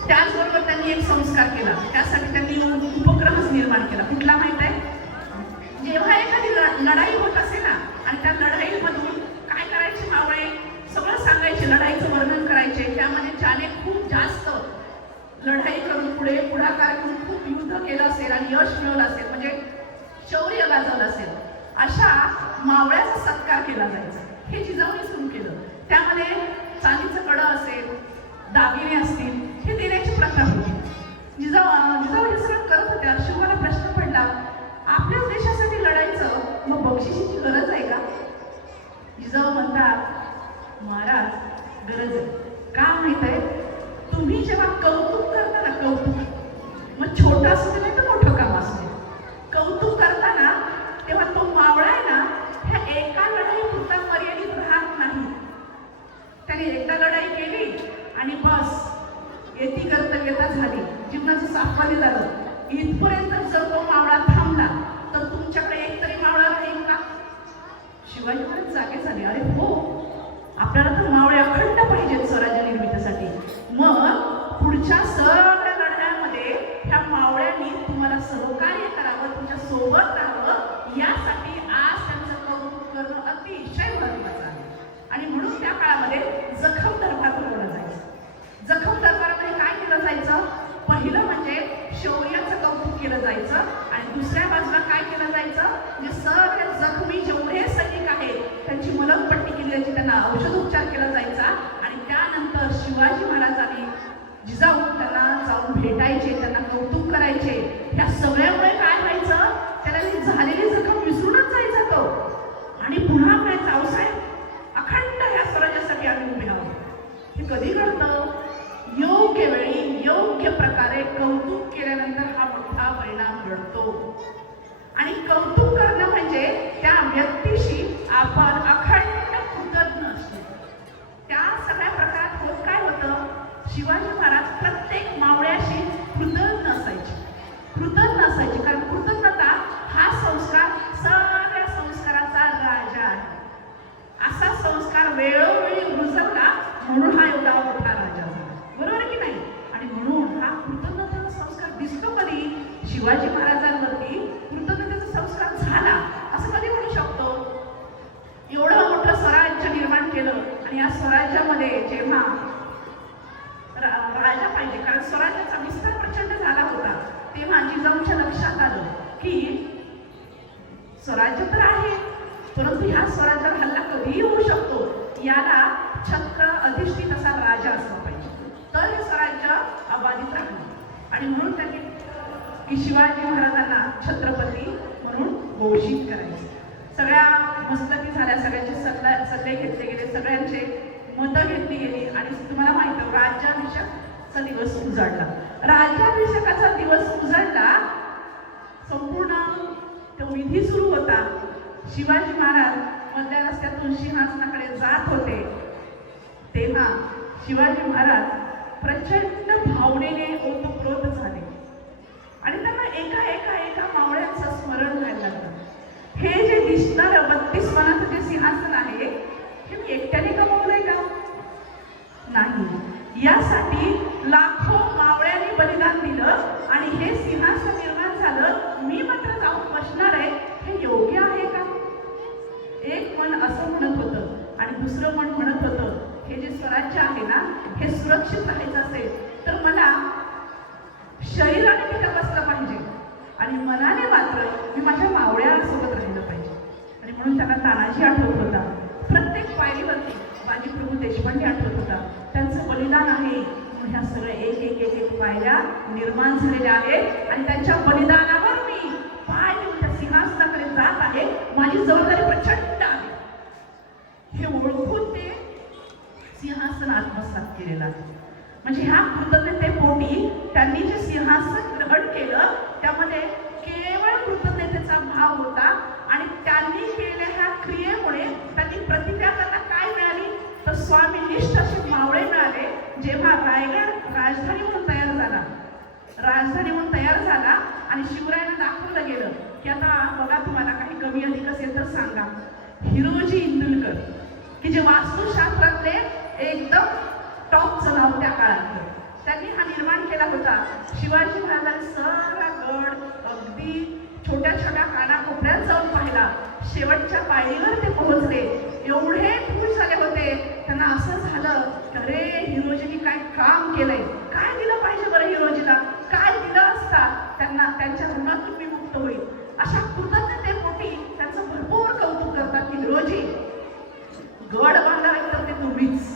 त्याचबरोबर त्यांनी एक संस्कार केला, त्यासाठी त्यांनी उपक्रमच निर्माण केला. कुठला माहित आहे? जेव्हा एखादी लढाई होत असे ना आणि त्या लढाईमधून काय करायचे मावळे सगळं सांगायचे, लढाईचं वर्णन करायचे. त्यामध्ये ज्याने खूप जास्त लढाई करून पुढाकार करून खूप युद्ध केलं असेल आणि यश मिळवलं असेल, म्हणजे शौर्य गाजवलं असेल, अशा मावळ्याचा सत्कार केला जायचा. हे जिजाऊने सुरू केलं. त्यामध्ये चांदीचं कडं असेल, दागिने असतील, हे देण्याची प्रथा होती. जिजाऊ हे सगळं करत होत्या. शिवाला प्रश्न पडला, आपल्याच देशासाठी लढायचं, मग बक्षिशीची गरज आहे का? जिजाऊ म्हणतात, महाराज गरज आहे. का माहित आहे? तुम्ही जेव्हा कौतुक करता ना, कौतुक, मग छोटं असू दे नाही तर मोठं काम असू दे, कौतुक करताना तेव्हा तो मावळा आहे ना, ह्या एका लढाईपुरता मर्यादित राहत नाही. त्याने एकदा लढाई केली आणि बस येती कर्तव्यता झाली, जीवनाचं साफवाली झालं. इथपर्यंत जर तो मावळा थांबला तर तुमच्याकडे एक तरी मावळा राहील का? शिवाजी महाराज जागे झाले, अरे हो, आपल्याला तर मावळे अखंड पाहिजेत स्वराज्य निर्मितीसाठी. मग पुढच्या सगळ्या लढ्यामध्ये ह्या मावळ्यांनी तुम्हाला सहकार्य करावं, तुमच्या सोबत राहावं, यासाठी आज त्यांचं कौतुक करणं अतिशय महत्त्वाचं आहे. आणि म्हणून त्या काळामध्ये जखम दरबार भरवलं जायचं. जखम दरबारामध्ये काय केलं जायचं? पहिलं म्हणजे शौर्याचं कौतुक केलं जायचं आणि दुसऱ्या बाजूला काय केलं जायचं? म्हणजे सगळे जखमी जेवढे सैनिक आहेत त्यांची मलमपट्टी केली जायची, त्यांना औषधोपचार केला जायचा. आणि त्यानंतर शिवाजी महाराजांनी जिजाऊ त्यांना जाऊन भेटायचे, त्यांना कौतुक करायचे. ह्या सगळ्यामुळे काय व्हायचं? त्याला झालेली जखम विसरूनच जायचा तो आणि पुन्हा म्हणायचा, अवसाहेब अखंड ह्या स्वराज्यासाठी आम्ही उभे आहोत. हे कधी घडतं? योग्य वेळी योग्य प्रकारे कौतुक केल्यानंतर हा मोठा परिणाम घडतो. आणि कौतुक करणं म्हणजे त्या व्यक्तीशी आपण अखंड कृतज्ञ असतो. त्या सगळ्या प्रकारात होत काय होतं? शिवाजी महाराज प्रत्येक मावळ्याशी कृतज्ञ असायचे. कृतज्ञ असायचे कारण कृतज्ञता हा संस्कार सगळ्या संस्काराचा राजा आहे. असा संस्कार वेळोवेळी रुजवला म्हणून हा एवढा मोठा राजा झाला. बरोबर की नाही? आणि म्हणून हा कृतज्ञतेचा संस्कार दिसतो कधी? शिवाजी महाराजांवरती कृतज्ञतेचा संस्कार झाला असं कधी म्हणू शकतो? एवढं मोठं स्वराज्य निर्माण केलं आणि या स्वराज्यामध्ये जेव्हा राजा पाहिजे, कारण स्वराज्याचा विस्तार प्रचंड झाला होता, तेव्हा जिजाऊच्या लक्षात आलं की स्वराज्य तर आहे, परंतु ह्या स्वराज्यावर हल्ला कधीही होऊ शकतो. याला छत्र अधिष्ठित असा राजा असला पाहिजे, तर हे स्वराज्य अबाधित राहणार. आणि म्हणून त्यांनी शिवाजी महाराजांना छत्रपती म्हणून घोषित करायचे. सगळ्या मस्तकी झाल्या, सगळ्यांचे सल्ले घेतले गेले, सगळ्यांचे मतं घेतली गेली आणि तुम्हाला माहिती आहे राज्याभिषेकाचा दिवस उजाडला. राज्याभिषेकाचा दिवस उजाडला, संपूर्ण तो विधी सुरू होता. शिवाजी महाराज मधल्या रस्त्यातून सिंहासनाकडे जात होते, तेव्हा शिवाजी महाराज प्रचंड भावनेने ओतप्रोत झाले आणि त्यांना एका मावळ्यांचं स्मरण व्हायला लागलं. हे जे दिसणारं 32 मानाचं जे सिंहासन आहे, हे मी एकट्याने कमवलंय का? नाही. यासाठी लाखो मावळ्यांनी बलिदान दिलं आणि हे सिंहासन निर्माण झालं. मी मात्र जाऊन बसणार आहे, हे योग्य आहे का? एक मन असं म्हणत होतं आणि दुसरं मन म्हणत होतं, हे जे स्वराज्य आहे ना, हे सुरक्षित राहायचं असेल तर मला शरीराने तिथं बसलं पाहिजे आणि मनाने मात्र मी माझ्या मावळ्यासोबत राहिलं पाहिजे. आणि म्हणून त्यांना तानाजी आठवत होता. प्रत्येक पायरीवरती बाजीप्रभू देशपांडे आठवत होता. त्यांचं बलिदान आहे. ह्या सगळ्या एक पायऱ्या निर्माण झालेल्या आहेत आणि त्यांच्या बलिदानावर मी पाय देऊन त्या सिंहासनाकडे जात आहे. माझी जबाबदारी प्रचंड आहे हे ओळखून ते सिंहासन आत्मसात केलेलं आहे. म्हणजे ह्या कृतज्ञतेपोटी त्यांनी जे सिंहासन ग्रहण केलं त्यामध्ये केवळ कृतज्ञतेचा भाव होता आणि त्यांनी केलेल्या ह्या क्रियेमुळे त्यांनी प्रतिक्रिया त्यांना काय मिळाली तर स्वामीनिष्ठ असे मावळे मिळाले. जेव्हा रायगड राजधानी म्हणून तयार झाला आणि शिवरायांना दाखवलं गेलं की आता बघा तुम्हाला काही कमी अधिक असेल तर सांगा. हिरोजी इंदुलकर की जे वास्तुशास्त्रातले एकदम टॉपचं नाव त्या काळात, त्यांनी हा निर्माण केला होता. शिवाजी महाराजांनी सगळा गड अगदी छोट्या छोट्या कानाकोपऱ्यात जाऊन पाहिला. शेवटच्या पायरीवर ते पोहोचले. एवढे खुश झाले होते. त्यांना असं झालं की अरे हिरोजीनी काय काम केलंय, काय दिलं पाहिजे बरं हिरोजीला, काय दिलं असता त्यांना त्यांच्या ऋणातून मी मुक्त होईल. अशा कृतज्ञतेपोटी त्यांचं भरपूर कौतुक करतात की हिरोजी गड बांधला तर ते तुम्हीच.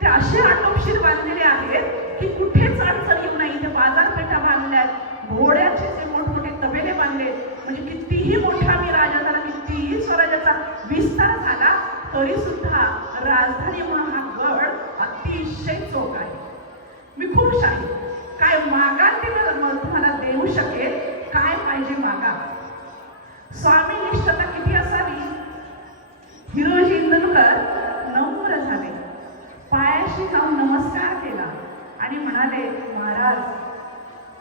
ते असे आटोपशीर बांधलेले आहेत की कुठेच अडचण येऊ नाही. ते बाजारपेठा बांधल्यात, घोड्याचे ते मोठमोठे तबेले बांधले. म्हणजे कितीही मोठा मी राजा झाला, कितीही स्वराज्याचा विस्तार झाला तरी सुद्धा राजधानी म्हणून हा गड अतिशय चोख आहे. मी खुश आहे. काय मागाल ते तुम्हाला देऊ शकेल. काय पाहिजे मागा. स्वामी निष्ठता किती असावी. हिरोजी इंदुरकर नम्र झाले, पायाशी जाऊन नमस्कार केला आणि म्हणाले महाराज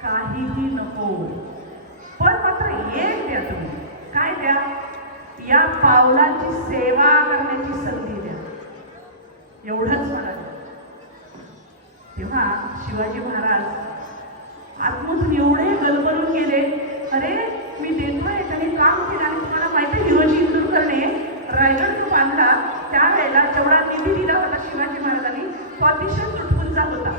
काहीही नको, पण मात्र एक द्या तुम्ही. काय द्या. या पावलांची सेवा करण्याची संधी द्या. एवढंच म्हणाले. तेव्हा शिवाजी महाराज आतमधून एवढे गलबलून गेले. अरे मी देतोय, त्याने काम केलं. आणि तुम्हाला माहिती आहे हिरोजी इंदुरकरने रायगड जो बांधला त्यावेळेला जेवढा निधी दिला होता शिवाजी महाराजांनी तो अतिशय तुटपुंजा होता.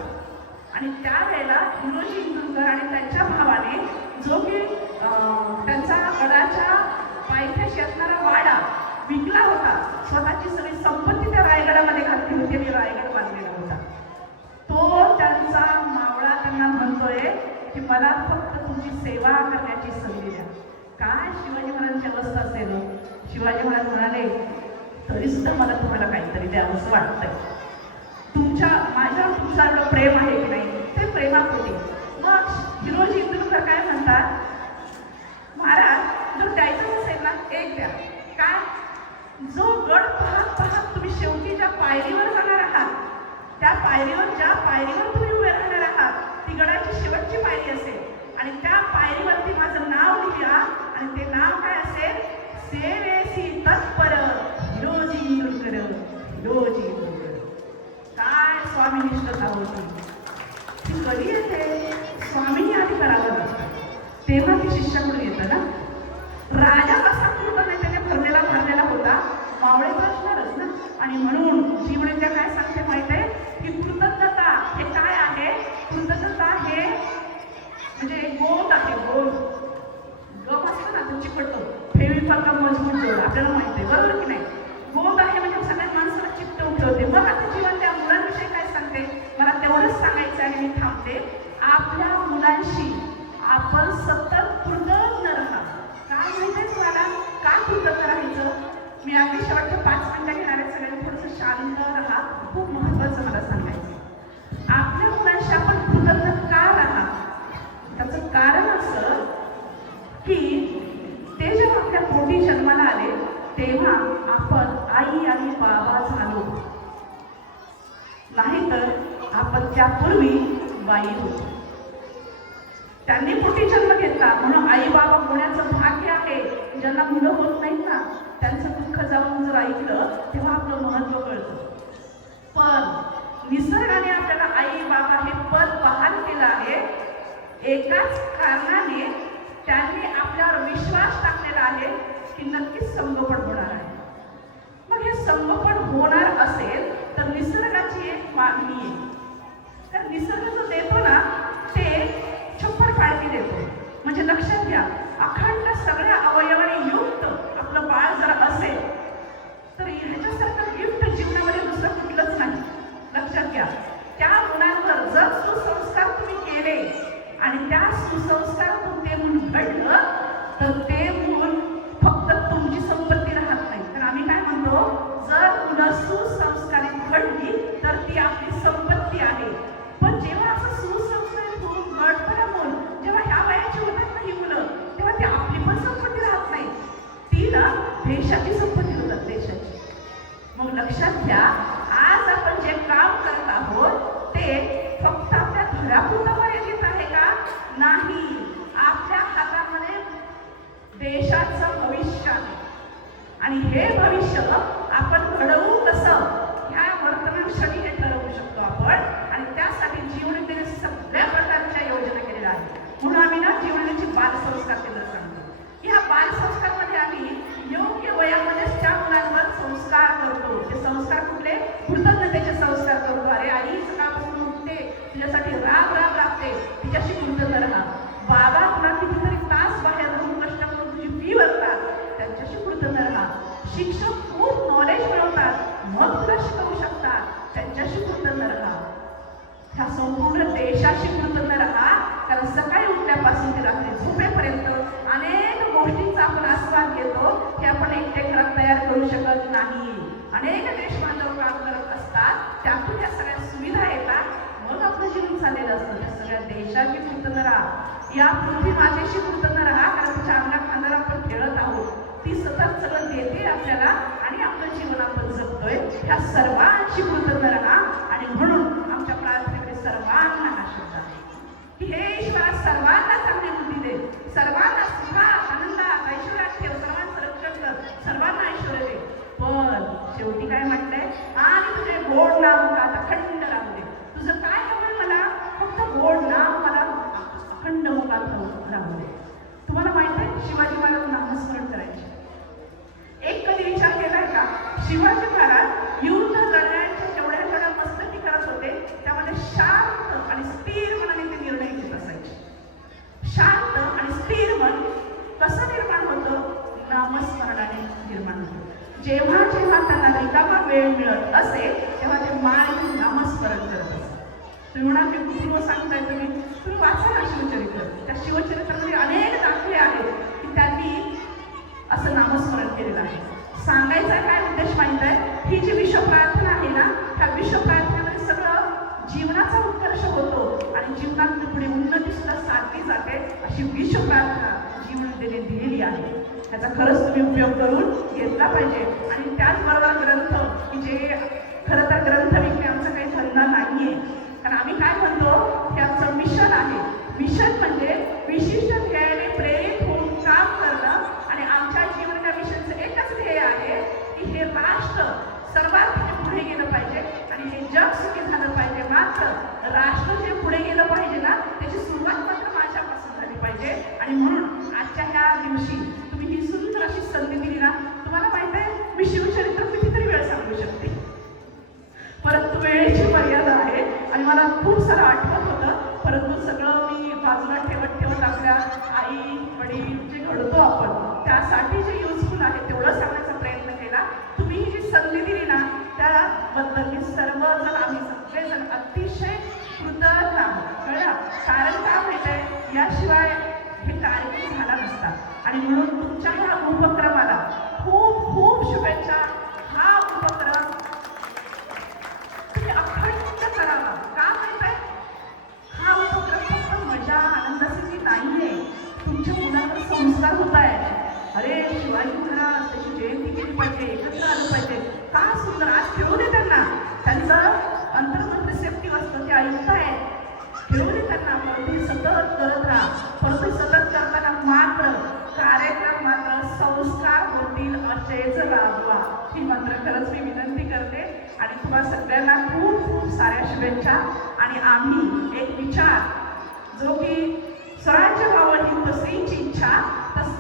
आणि त्यावेळेला हिरोजी इंदुरकर आणि त्यांच्या भावाने जो की त्यांचा गडाच्या पायथ्याशी असणारा वाडा विकला होता, स्वतःची सगळी संपत्ती त्या रायगडामध्ये घातली होती आणि रायगड बांधलेला होता. तो त्यांचा मावळा त्यांना म्हणतोय की मला फक्त तुमची सेवा करण्याची संधी द्या. काय शिवाजी महाराजांची अवस्था असेल. शिवाजी महाराज म्हणाले तरी सुद्धा मला तुम्हाला काहीतरी द्यावं असं वाटतंय. माझ्यावर तुमचं एवढं प्रेम आहे की नाही, ते प्रेमापोटी. मग हिरोजी इंदुरकर काय म्हणतात, महाराज जर द्यायचं असेल ना एक द्या. काय. जो गड पाहत पाहत तुम्ही शेवटी ज्या पायरीवर जाणार आहात, त्या पायरीवर ज्या पायरीवर तुम्ही उभे राहणार आहात ती गडाची शेवटची पायरी असेल. आणि त्या पायरीवरती माझं नाव लिहा. आणि ते नाव काय असेल, सेवेसी तत्पर हिरोजी इंदुरकर. हिरोजी इंदुरकर. काय स्वामी निष्ठता होती. ती कधी येते. स्वामींनी आधी करावं लागतं तेव्हा ती शिष्याकडून येतं ना. राजा कसा पूर्ण नाही त्याने भरलेला होता. मावळे असणारच ना. आणि म्हणून जीवनाच्या काय सांगते माहित आहे की कृतज्ञता हे काय आहे. कृतज्ञता हे म्हणजे गोद आहे. गोद गम असतं ना तो चिकटतो. फेविकॉलचा मजबूत जोड आपल्याला माहिती आहे बरोबर की नाही. गोद आहे म्हणजे सगळ्या माणसाला चिकटवून ठेवते. मग आता जीवन त्या मुलांविषयी काय सांगते मला तेवढंच सांगायचं आणि मी थांबते. आपल्या मुलांशी आपण सतत कृतज्ञ राहा. काय माहिती आहे तुम्हाला काय कृतज्ञ राहायचं. मी अगदी शेवटच्या 5 मिनिटं घेणार आहे. सगळ्यांनी थोडंसं शांत राहा. खूप महत्त्वाचं मला सांगायचं. आपल्या मुलांशी आपण कृतज्ञ का राहा. त्याचं कारण असं की ते जेव्हा आपल्या पोटी जन्माला आले तेव्हा आपण आई आणि बाबा झालो. नाहीतर आपण त्यापूर्वी बाई होतो. त्यांनी पोटी जन्म घेतला म्हणून आई बाबा होण्याचं भाग्य आहे. ज्यांना मुलं होत नाहीत ना त्यांचं दुःख जाऊन जर ऐकलं तेव्हा आपलं महत्त्व कळतं. पण निसर्गाने आपल्याला आई बाबा हे पद बहाल केलं आहे. एकाच कारणाने त्यांनी आपल्यावर विश्वास टाकलेला आहे की नक्कीच संगोपन होणार आहे. मग हे संगोपन होणार असेल तर निसर्गाची एक मागणी आहे. तर निसर्ग जो देतो ना ते छप्पर पाळती देतो. म्हणजे लक्षात घ्या अखंड सगळ्या अवयवाने युक्त आपलं बाळ जर असेल तर ह्याच्यासारखं गिफ्ट जीवनामध्ये दुसरं कुठलंच नाही. लक्षात घ्या त्या मुलांवर जर सुसंस्कार तुम्ही केले आणि त्या सुसंस्कारातून ते मूल घडलं तर ते मूल फक्त तुमची संपत्ती राहत नाही. तर आम्ही काय म्हणतो जर मुलं सुसंस्कारित घडली तर ती आपली संपत्ती आहे. पण जेव्हा असं सुसंस्कारित होऊन घडतं ना मूल, जेव्हा ह्या वयाची होतात ना ही मुलं तेव्हा ती आपली पण संपत्ती राहत नाही. ती ना देशाची संपत्ती होतात. देशाची. मग लक्षात घ्या आज आपण जे काम करत आहोत ते फक्त आपल्या घरापुरतं मर्यादित आहे का. नाही. आपल्या हातामध्ये देशाचं भविष्य आहे. आणि हे भविष्य आपण घडवू कसं ह्या वर्तमान क्षणी हे ठरवू शकतो आपण. आणि त्या त्यासाठी जीवनविद्येने सगळ्या प्रकारच्या योजना केलेल्या आहेत. म्हणून आम्ही ना जीवनविद्येची बालसंस्कार केंद्र सांगतो. या बालसंस्कारमध्ये आम्ही योग्य वयामध्येच त्या मुलांवर संस्कार करतो. ते संस्कार कुठले? कृतज्ञतेचे संस्कार करतो. अरे आई सकाळपासून उठते, तुझ्यासाठी राब राब लागते, तिच्याशी कृतज्ञ राहा. बाबा तुला कितीतरी तास बाहेर जाऊन कष्ट करून तुझी फी भरतात, त्यांच्याशी कृतज्ञ राहा. शिक्षक खूप नॉलेज मिळवतात, मग तुला शिकवू शकतात, त्यांच्याशी कृतज्ञ राहा. ह्या संपूर्ण देशाशी कृतज्ञ राहा. कारण सकाळी उठल्यापासून ते रात्री झोपेपर्यंत अनेक गोष्टींचा आपण आस्वाद घेतो. हे आपण एकटे घरात तयार करू शकत नाही. अनेक देश बांधव काम करत असतात, त्यातून या सगळ्या सुविधा येतात, मग आपलं जीवन चाललेलं असतं. त्या सगळ्या देशाची कृतज्ञ राहा. या पृथ्वी मातेशी कृतज्ञ राहा. कारण तिच्या अंगात खांद्याला आपण खेळत आहोत. ती सतत सगळं देते आपल्याला आणि आपलं जीवन आपण जगतोय. ह्या सर्वांशी कृतज्ञ राहा. आणि म्हणून आमच्या प्रार्थनेमध्ये सर्वांना हा शब्द आहे की हे ईश्वरा सर्वांना चांगली बुद्धी दे, सर्वांना सुखात आनंदात ऐश्वर्यात ठेव, सर्वांचं रक्षण कर, सर्वांना ऐश्वर्य दे. पण शेवटी काय म्हटलंय? आणि तुझे गोड नाम आता अखंड राहू दे. तुझं काय हवंय मला? फक्त गोड नाम मला अखंड मुखात राहू दे. तुम्हाला माहित आहे शिवाजी महाराज नामस्मरण करायचे. एक कधी विचार केलाय का? शिवाजी महाराज युद्ध लढण्याच्या जेवढ्या मस्तकी करत होते, त्यामध्ये शांत आणि स्थिर मनाने ते निर्णय घेत असायचे. शांत आणि स्थिर मन कसं निर्माण होतं? नामस्मरणाने निर्माण होतं. जेव्हा जेव्हा त्यांना रिकामा वेळ मिळत असे, तेव्हा ते माळी नामस्मरण करत असत. तुम्ही म्हणाल की कुटुंब सांगताय, तुम्ही वाचा ना शिवचरित्र. त्या शिवचरित्रामध्ये अनेक दाखले आहेत की त्यांनी असं नामस्मरण केलेलं आहे. सांगायचा काय उद्देश माहित आहे? ही जी विश्व प्रार्थना आहे ना, त्या विश्व प्रार्थनेमध्ये सगळं जीवनाचा उत्कर्ष होतो आणि जीवनात पुढे उन्नती सुद्धा साधली जाते. अशी विश्व प्रार्थना जीवनविद्येने दिलेली आहे. त्याचा खरंच तुम्ही उपयोग करून घेतला पाहिजे. आणि त्याचबरोबर ग्रंथ की जे खरं तर ग्रंथ विकणे आमचा काही धंदा नाहीये. कारण आम्ही काय म्हणतो, हे आमचं मिशन आहे. मिशन म्हणजे विशिष्ट ध्येयाने प्रेरित होऊन काम करणं. आणि आमच्या जीवनाच्या मिशनचं एकच ध्येय आहे की हे राष्ट्र सर्वात पुढे गेलं पाहिजे आणि हे जग सुखी झालं पाहिजे. मात्र राष्ट्र जे पुढे गेलं पाहिजे ना, त्याची सुरुवात मात्र माझ्यापासून झाली पाहिजे. आणि म्हणून आजच्या ह्या दिवशी तुम्ही ही सुंदर अशी संधी दिली ना. तुम्हाला माहित आहे मी शिवचरित्र कितीतरी वेळ सांगू शकते, परंतु वेळेची मर्यादा आहे आणि मला खूप सारं आठवत होतं. परंतु सगळं मी बाजूला ठेवत आपल्या आई वडील जे घडतो आपण, त्यासाठी जे युजफुल आहे तेवढं सांगण्याचा प्रयत्न केला. तुम्ही ही जी संधी दिली ना, त्याबद्दल मी सर्वजण आम्ही सगळेजण अतिशय कृतज्ञ आहोत. कळलं? कारण काय माहिती आहे, याशिवाय हे कार्यक्रम झाला नसता. आणि म्हणून तुमच्या ह्या उपक्रमाला खूप खूप शुभेच्छा. हा उपक्रम तुम्ही अखंड करावा. का माहित आहे? हा उपक्रम फक्त मजा आनंदासाठी नाहीये. तुमच्या मुलांवर संस्कार होत आहे. अरे शिवाजी महाराज त्याची जयंती केली पाहिजे, एकत्र आलं पाहिजे. का सुंदर! आज खेळू दे त्यांना. त्यांचं अंतर्मन रिसेप्टिव्ह असतं, ते ऐकत आहे. खेळू दे त्यांना. परंतु सतत करत राहा. परंतु सतत करताना मात्र कार्यक्रम मात्र संस्कार होतील असेच राबवा. ही मात्र खरंच मी विनंती करते. आणि तुम्हाला सगळ्यांना खूप खूप साऱ्या शुभेच्छा. आणि आम्ही एक विचार जो की स्वराज्य व्हावं ही दुसरींची इच्छा,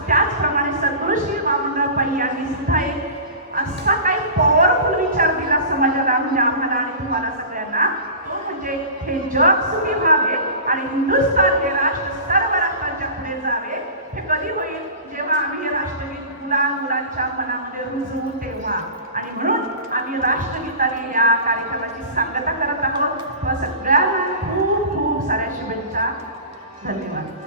त्याचप्रमाणे सद्गुरू श्री वामनराव पै यांनी सुद्धा एक असा काही पॉवरफुल विचार दिला समाजाला, म्हणजे आम्हाला आणि तुम्हाला सगळ्यांना. तो म्हणजे हे जग सुखी व्हावे आणि हिंदुस्थान हे राष्ट्र सर्व राष्ट्रांच्या पुढे जावे. हे कधी होईल? जेव्हा आम्ही हे राष्ट्रगीत मुलांच्या मनामध्ये रुजवू तेव्हा. आणि म्हणून आम्ही राष्ट्रगीताने या कार्यक्रमाची सांगता करत आहोत. तुम्हा सगळ्यांना खूप खूप साऱ्या शुभेच्छा. धन्यवाद.